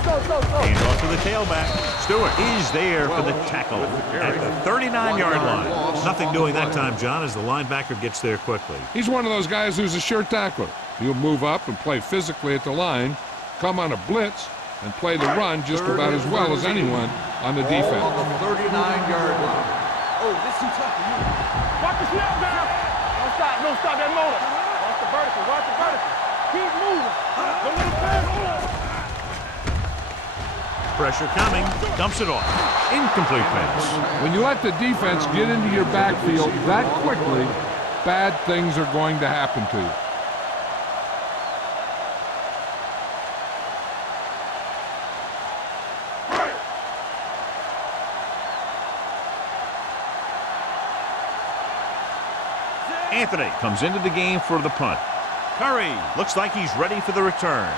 Hand off to the tailback. Stewart is there for the tackle at the 39-yard line. Nothing doing that time, John, as the linebacker gets there quickly. He's one of those guys who's a sure tackler. He'll move up and play physically at the line, come on a blitz, and play the run just about as well as anyone on the defense. Ball on the 39-yard line. Oh, this is tough for you. Watch the snap down. Don't stop that motor. Watch the vertical. Keep moving. Don't let him pass. Pressure coming. Dumps it off. Incomplete pass. When you let the defense get into your backfield that quickly, bad things are going to happen to you. Anthony comes into the game for the punt. Curry looks like he's ready for the return.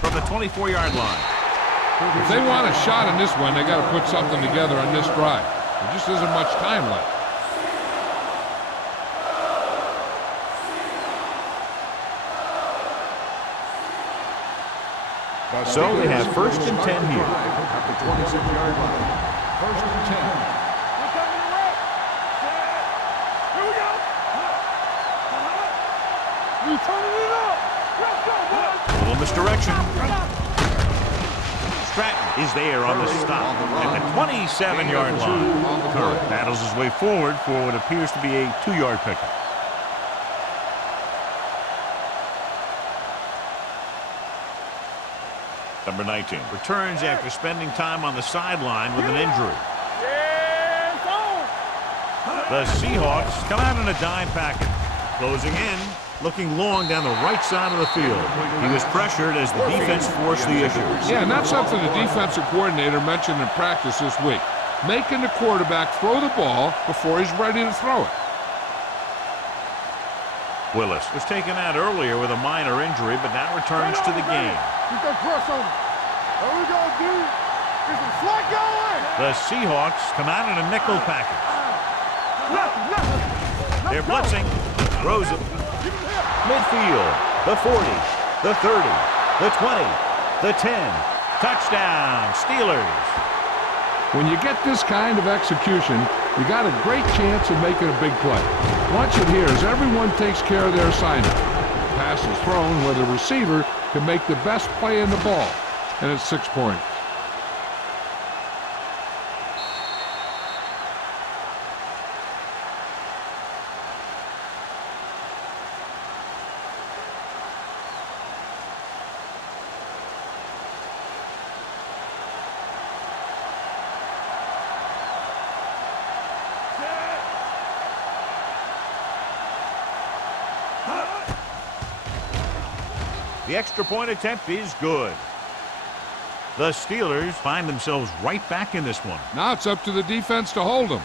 From the 24-yard line. If they want a shot in this one, they got to put something together on this drive. There just isn't much time left. So they have 1st and 10 here. At the 26-yard line. 1st and 10. Here we go. You turning it up. Let's go, boys. A little misdirection. Stratton is there on the stop at the 27-yard line. Curry battles his way forward for what appears to be a 2-yard pickup. Number 19 returns after spending time on the sideline with an injury. The Seahawks come out in a dime package. Closing in, looking long down the right side of the field. He was pressured as the defense forced the issue. Yeah, and that's something the defensive coordinator mentioned in practice this week. Making the quarterback throw the ball before he's ready to throw it. Willis was taken out earlier with a minor injury, but now returns to the game. Get that press on him. There we go, dude. Get some slack going. The Seahawks come out in a nickel package. They're blitzing. Throws it. Midfield. The 40. The 30. The 20. The 10. Touchdown, Steelers. When you get this kind of execution, you got a great chance of making a big play. Watch it here as everyone takes care of their assignment. The pass is thrown where the receiver can make the best play in the ball, and it's 6 points. The extra point attempt is good. The Steelers find themselves right back in this one. Now it's up to the defense to hold them.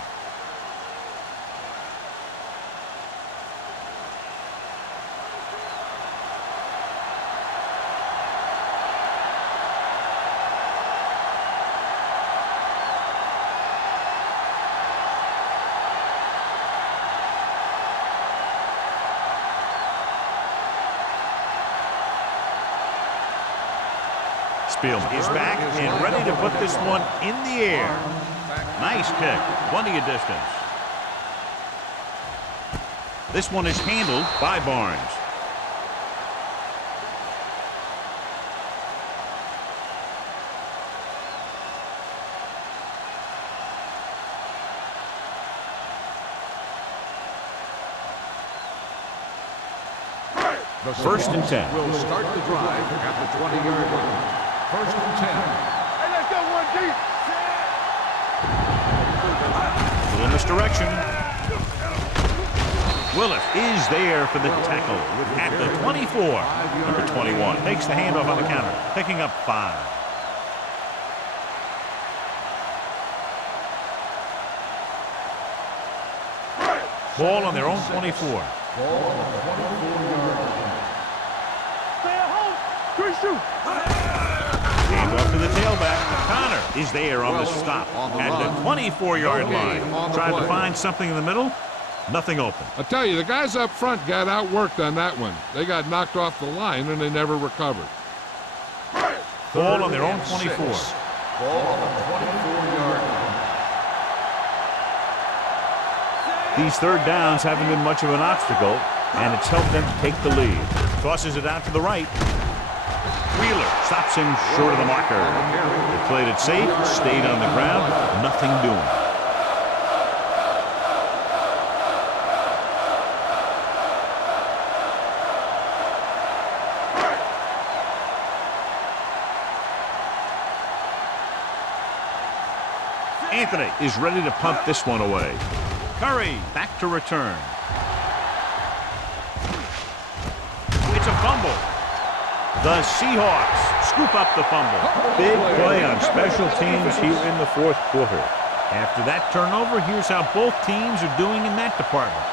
Spielman is back and ready to put this one in the air. Nice kick, plenty of distance. This one is handled by Barnes. The 1st and 10. Will start the drive at the 20-yard line. 1st and 10. Hey, let's go, one deep. Little misdirection. Willis is there for the tackle at the 24. Number 21 takes the handoff on the counter, picking up 5. Ball on their own 24. Ball on the 24-yard line. Stay at home. 3 shoot. Hand off to the tailback. Connor is there on the stop at the 24-yard line. Tried to find something in the middle. Nothing open. I tell you, the guys up front got outworked on that one. They got knocked off the line and they never recovered. Ball on their own 24. Ball on the 24-yard line. These third downs haven't been much of an obstacle, and it's helped them to take the lead. Tosses it out to the right. Wheeler stops him short of the marker. They played it safe, stayed on the ground, nothing doing. Anthony is ready to punt this one away. Curry back to return. It's a fumble. The Seahawks scoop up the fumble. Big play on special teams here in the fourth quarter. After that turnover, here's how both teams are doing in that department.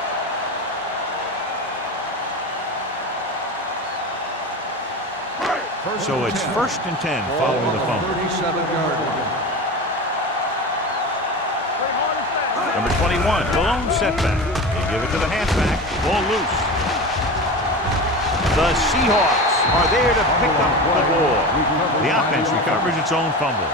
So it's 1st and 10 following the fumble. 37-yard line. Number 21, the lone setback. They give it to the halfback. Ball loose. The Seahawks are there to pick up the ball. The offense recovers its own fumble.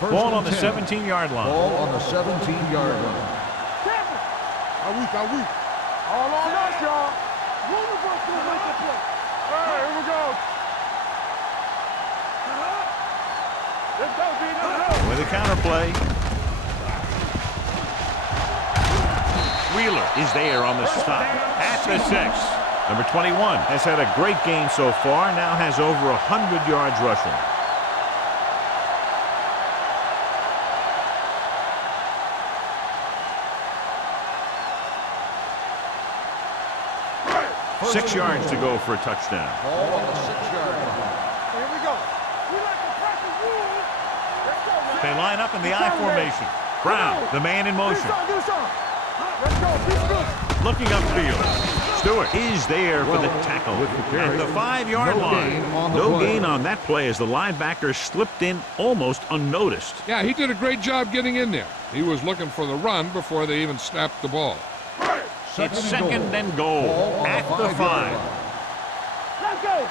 Ball on the 17-yard line. Ball on the 17-yard line. How weak, how weak. All on us, y'all. One of us will make the play. All right, here we go. Let's go, B. Let's go. With a counterplay. Wheeler is there on the stop at the 6. Number 21 has had a great game so far, now has over 100 yards rushing. First 6 yards to go for a touchdown. Ball on the 6-yard line. Here we go. We like to practice rules. Let's go, man. They line up in the I formation. Brown, the man in motion. Do something. Let's go. Keep good. Looking upfield. Stewart is there for the tackle at the 5-yard line. No gain on that play as the linebacker slipped in almost unnoticed. Yeah, he did a great job getting in there. He was looking for the run before they even snapped the ball. It's 2nd and goal at the 5. Let's go.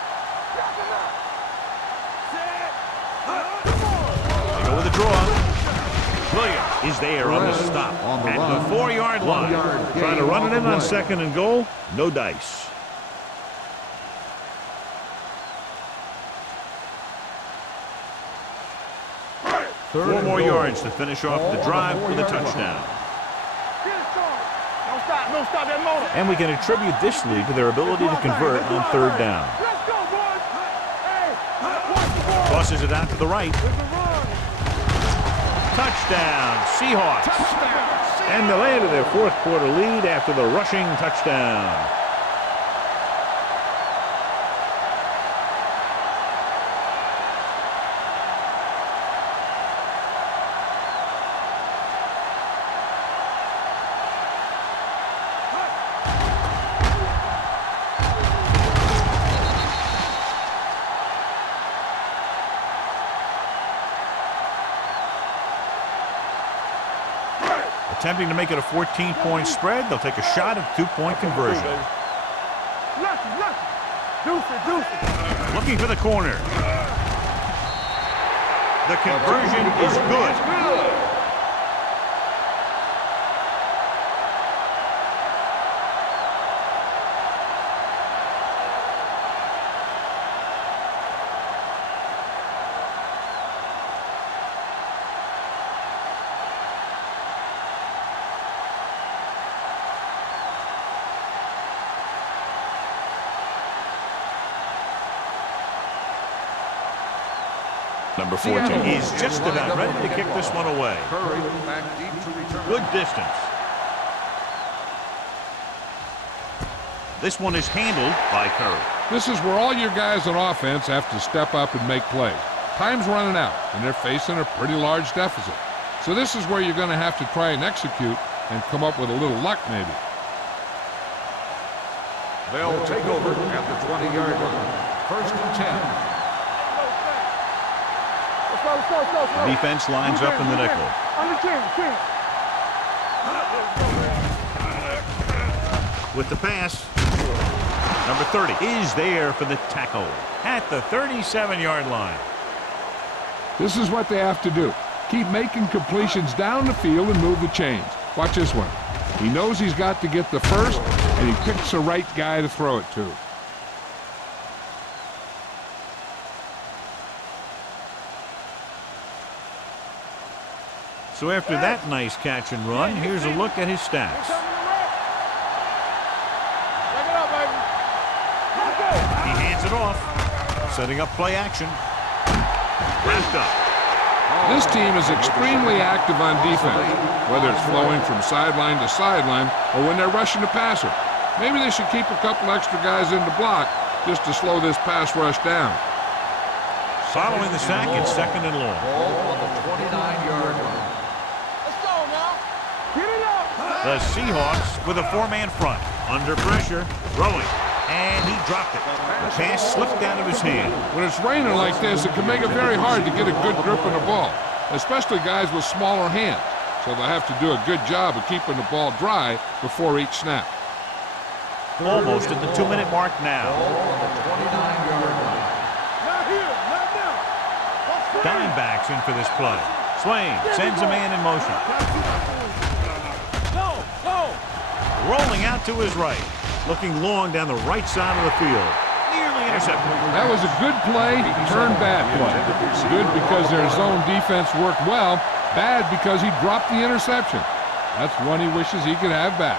They go with a draw. Williams is there on the stop at the 4-yard line. Trying to run it in on 2nd and goal. No dice. Four more yards to finish off the drive with a touchdown. Don't stop that motor. And we can attribute this lead to their ability to convert on 3rd down. Let's go, boys. Hey, watch the ball. Tosses it out to the right. It's a run. Touchdown, Seahawks. And they landed their 4th quarter lead after the rushing touchdown. Attempting to make it a 14-point spread, they'll take a shot at 2-point conversion. Looking for the corner. The conversion is good. Number 14 is just about ready to kick this one away. Curry back deep to return. Good distance. This one is handled by Curry. This is where all your guys on offense have to step up and make plays. Time's running out, and they're facing a pretty large deficit. So this is where you're going to have to try and execute and come up with a little luck maybe. They'll take over at the 20-yard line. 1st and 10. Defense lines up in the nickel. With the pass, number 30 is there for the tackle at the 37-yard line. This is what they have to do. Keep making completions down the field and move the chains. Watch this one. He knows he's got to get the first, and he picks the right guy to throw it to. So after that nice catch and run, here's a look at his stats. He hands it off, setting up play action. Wrapped up. This team is extremely active on defense, whether it's flowing from sideline to sideline or when they're rushing the passer. Maybe they should keep a couple extra guys in the block just to slow this pass rush down. Following the sack, it's 2nd and long. Ball on the 29-yard line. Let's go now. Get it up. The Seahawks with a 4-man front. Under pressure, throwing, and he dropped it. The pass slipped out of his hand. When it's raining like this, it can make it very hard to get a good grip on the ball, especially guys with smaller hands. So they'll have to do a good job of keeping the ball dry before each snap. Almost at the 2-minute mark now. Ball on the 29-yard line. Not here. Not now. Dimebacks in for this play. Swain sends a man in motion. Go. Go. Rolling out to his right. Looking long down the right side of the field. Nearly intercepted. That was a good play, turned bad play. Good because their zone defense worked well, bad because he dropped the interception. That's one he wishes he could have back.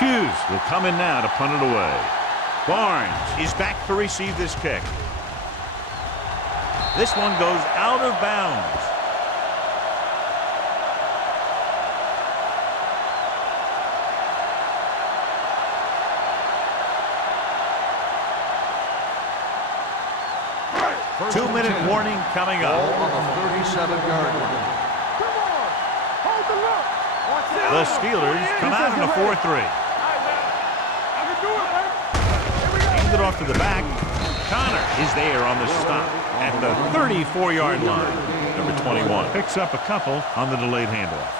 Hughes will come in now to punt it away. Barnes is back to receive this kick. This one goes out of bounds. Two-minute warning coming Ball up. on the 37-yard line. Come on. Hold the look. Watch it. The Steelers come out in a 4-3. All right, man. I can do it, man. Here we go. Handed off to the back. Connor is there on the stop at the 34-yard line. Number 21 picks up a couple on the delayed handoff.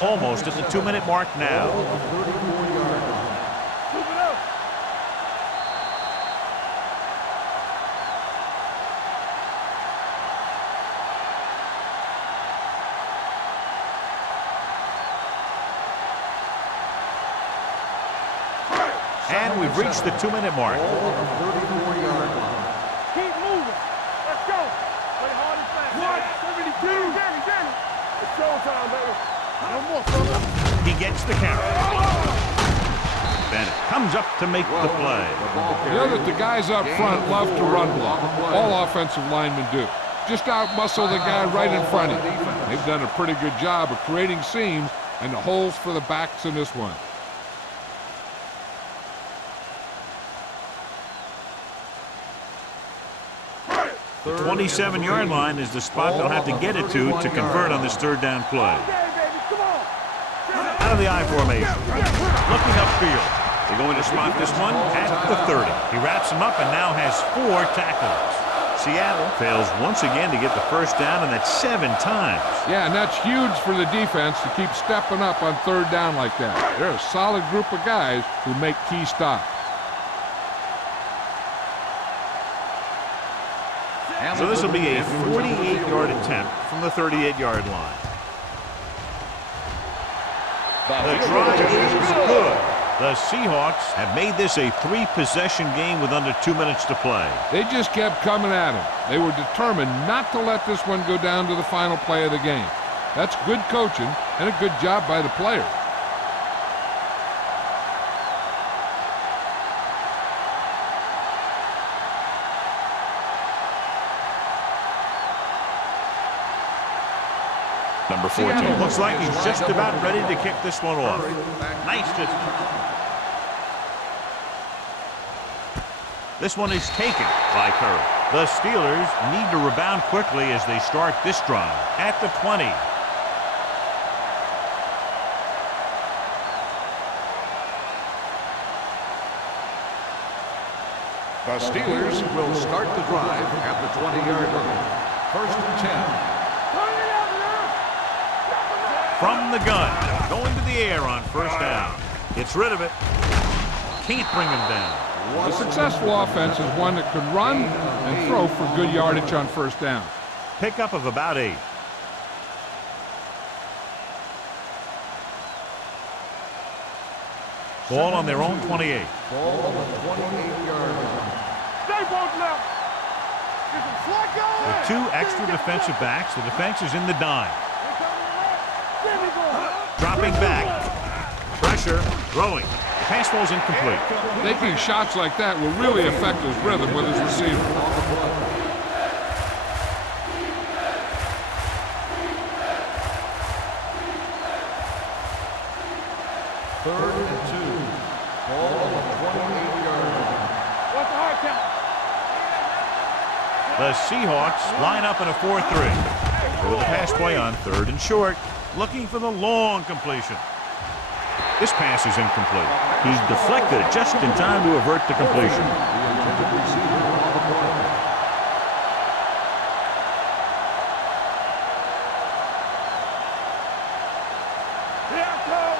Almost at the 2-minute mark now. Move it up. And we've reached the 2-minute mark. Ball on the 34-yard line. Keep moving. Let's go. Play hard and fast. What? 72. Danny. It's showtime, baby. No more, fella. He gets the count. Bennett comes up to make the play. You know that the guys up front love to run block. All offensive linemen do. Just out-muscle the guy right in front of you. They've done a pretty good job of creating seams and the holes for the backs in this one. The 27-yard line is the spot they'll have to get it to convert on this 3rd down play. Okay, baby. Come on. Out of the I formation. Looking upfield. They're going to spot this one at the 30. He wraps him up and now has 4 tackles. Seattle fails once again to get the 1st down, and that's 7 times. Yeah, and that's huge for the defense to keep stepping up on 3rd down like that. They're a solid group of guys who make key stops. So this will be a 48-yard attempt from the 38-yard line. The drive is good. The Seahawks have made this a 3-possession game with under 2 minutes to play. They just kept coming at him. They were determined not to let this one go down to the final play of the game. That's good coaching and a good job by the players. Number 14 looks like he's just about ready to kick this one off. Nice distance. This one is taken by Curry. The Steelers need to rebound quickly as they start this drive at the 20. The Steelers will start the drive at the 20-yard line. 1st and 10. From the gun, going to the air on 1st down. Gets rid of it. Can't bring him down. A successful offense is one that can run and throw for good yardage on 1st down. Pickup of about 8. Ball on their own 28. Ball on the 28-yard line. Stay both left. With 2 extra defensive backs, the defense is in the dime. Dropping back. Pressure. Throwing. The pass falls incomplete. Taking shots like that will really affect his rhythm with his receiver. Third and 2. Ball on the 28-yard line. What's the hard count? The Seahawks line up in a 4-3. With a pass play on 3rd and short. Looking for the long completion. This pass is incomplete. He deflected it just in time to avert the completion. The intended receiver on the play. Yeah, Cole.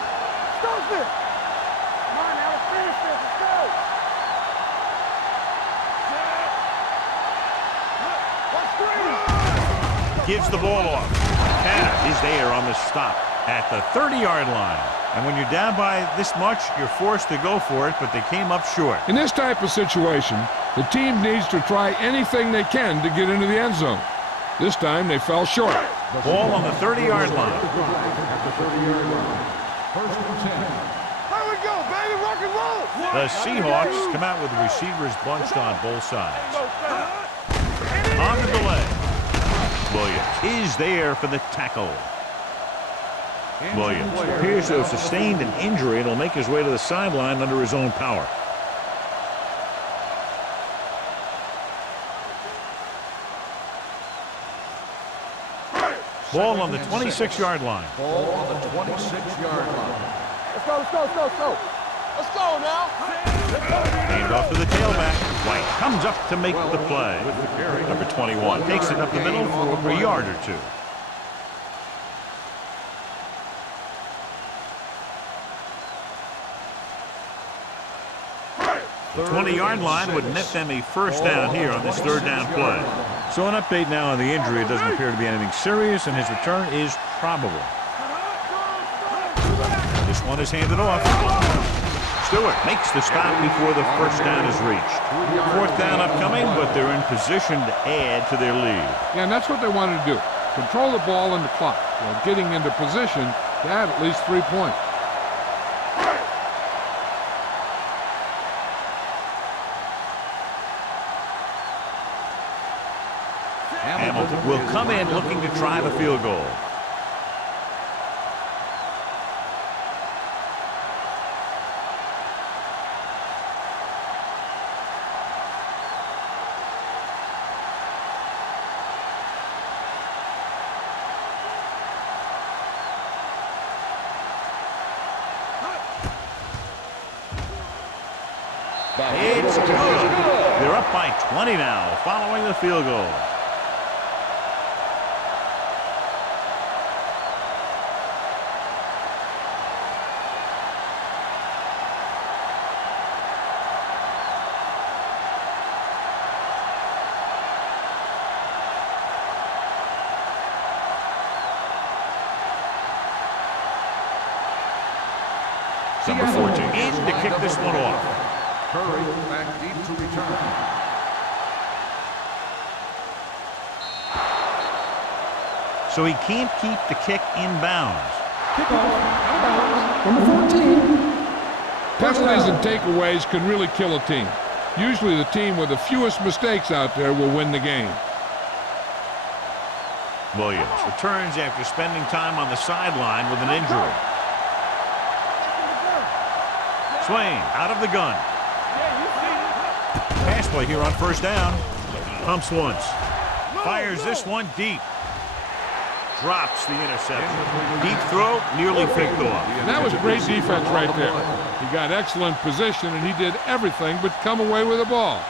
Stupid. Come on now, let's finish this. Let's go. Let's screen. Gives the ball off. Tanner is there on the stop at the 30-yard line. And when you're down by this much, you're forced to go for it, but they came up short. In this type of situation, the team needs to try anything they can to get into the end zone. This time they fell short. Ball on the 30-yard line. At the 30-yard line. First and 10. Here we go, baby. Rock and roll. The Seahawks come out with receivers bunched on both sides. On the delay. Williams is there for the tackle. Williams appears to have sustained an injury and will make his way to the sideline under his own power. Ball on the 26-yard line. Ball on the 26-yard line. Let's go, let's go, let's go, let's go. Let's go now. Aimed off to the tailback. White comes up to make the play. With the carry. Number 21 takes it up the middle for a yard or two. The 20-yard line would net them a first down here on this 3rd down play. So an update now on the injury. It doesn't appear to be anything serious, and his return is probable. This one is handed off. Stewart makes the stop before the first down is reached. 4th down upcoming, but they're in position to add to their lead. Yeah, and that's what they wanted to do. Control the ball and the clock while getting into position to add at least 3 points. Hamilton will come in looking to try the field goal. It's good. They're up by 20 now following the field goal. Number 14 in to kick this one off. Curry back deep to return. So he can't keep the kick inbounds. Kickoff, out of bounds, number 14. Penalties and takeaways can really kill a team. Usually the team with the fewest mistakes out there will win the game. Williams returns after spending time on the sideline with an injury. Swain out of the gun. Pass play here on first down. Pumps once. Fires this one deep. Drops the interception. Deep throw, nearly picked off. And that was great defense right there. He got excellent position, and he did everything but come away with the ball.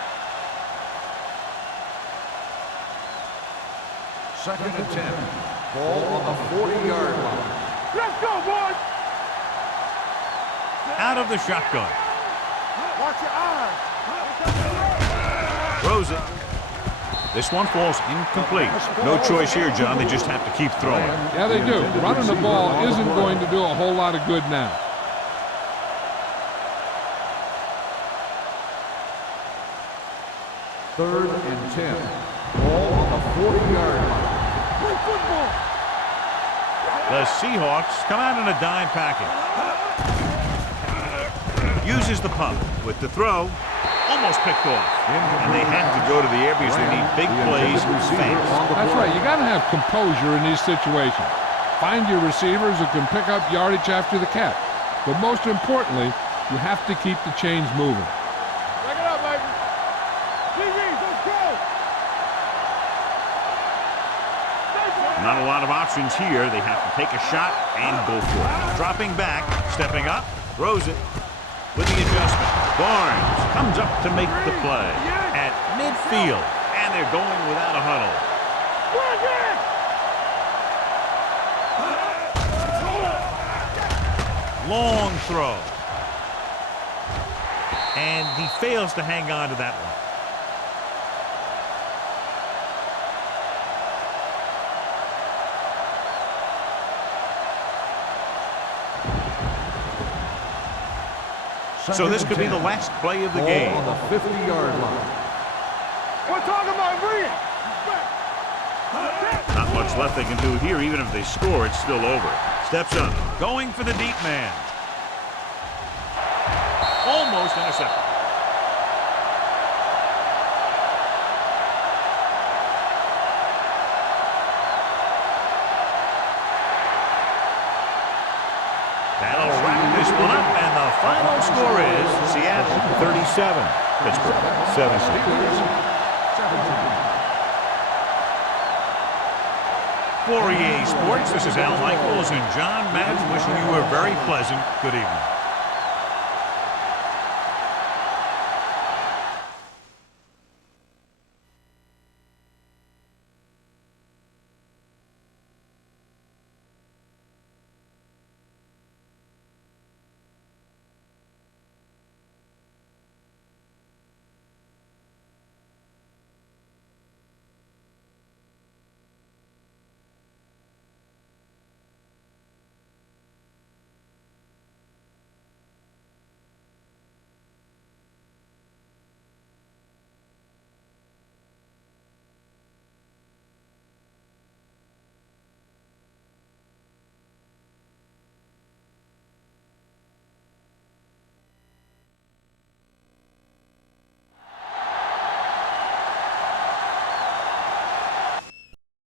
Second and 10. Ball on the 40-yard line. Let's go, boys. Out of the shotgun. Watch your eyes. Throws it. This one falls incomplete. No choice here, John. They just have to keep throwing. Yeah, they do. Running the ball isn't going to do a whole lot of good now. 3rd and 10. Ball on the 40-yard line. Play football. The Seahawks come out in a dime package. Uses the pump with the throw. Almost picked off. And they had to go to the air because they need big plays fast. That's right. You got to have composure in these situations. Find your receivers who can pick up yardage after the catch. But most importantly, you have to keep the chains moving. Back it up, baby. GG's, let's go. Not a lot of options here. They have to take a shot and go for it. Dropping back, stepping up, throws it with the adjustment. Barnes comes up to make the play at midfield, and they're going without a huddle. Long throw. And he fails to hang on to that one. So this could be the last play of the game. On the 50-yard line. We're talking about bring it. Not much left they can do here. Even if they score, it's still over. Steps up, going for the deep man. Almost intercepted. That'll wrap this one up, and the final score is Seattle 37, Pittsburgh 17. For EA Sports, this is Al Michaels and John Madden wishing you a very pleasant good evening.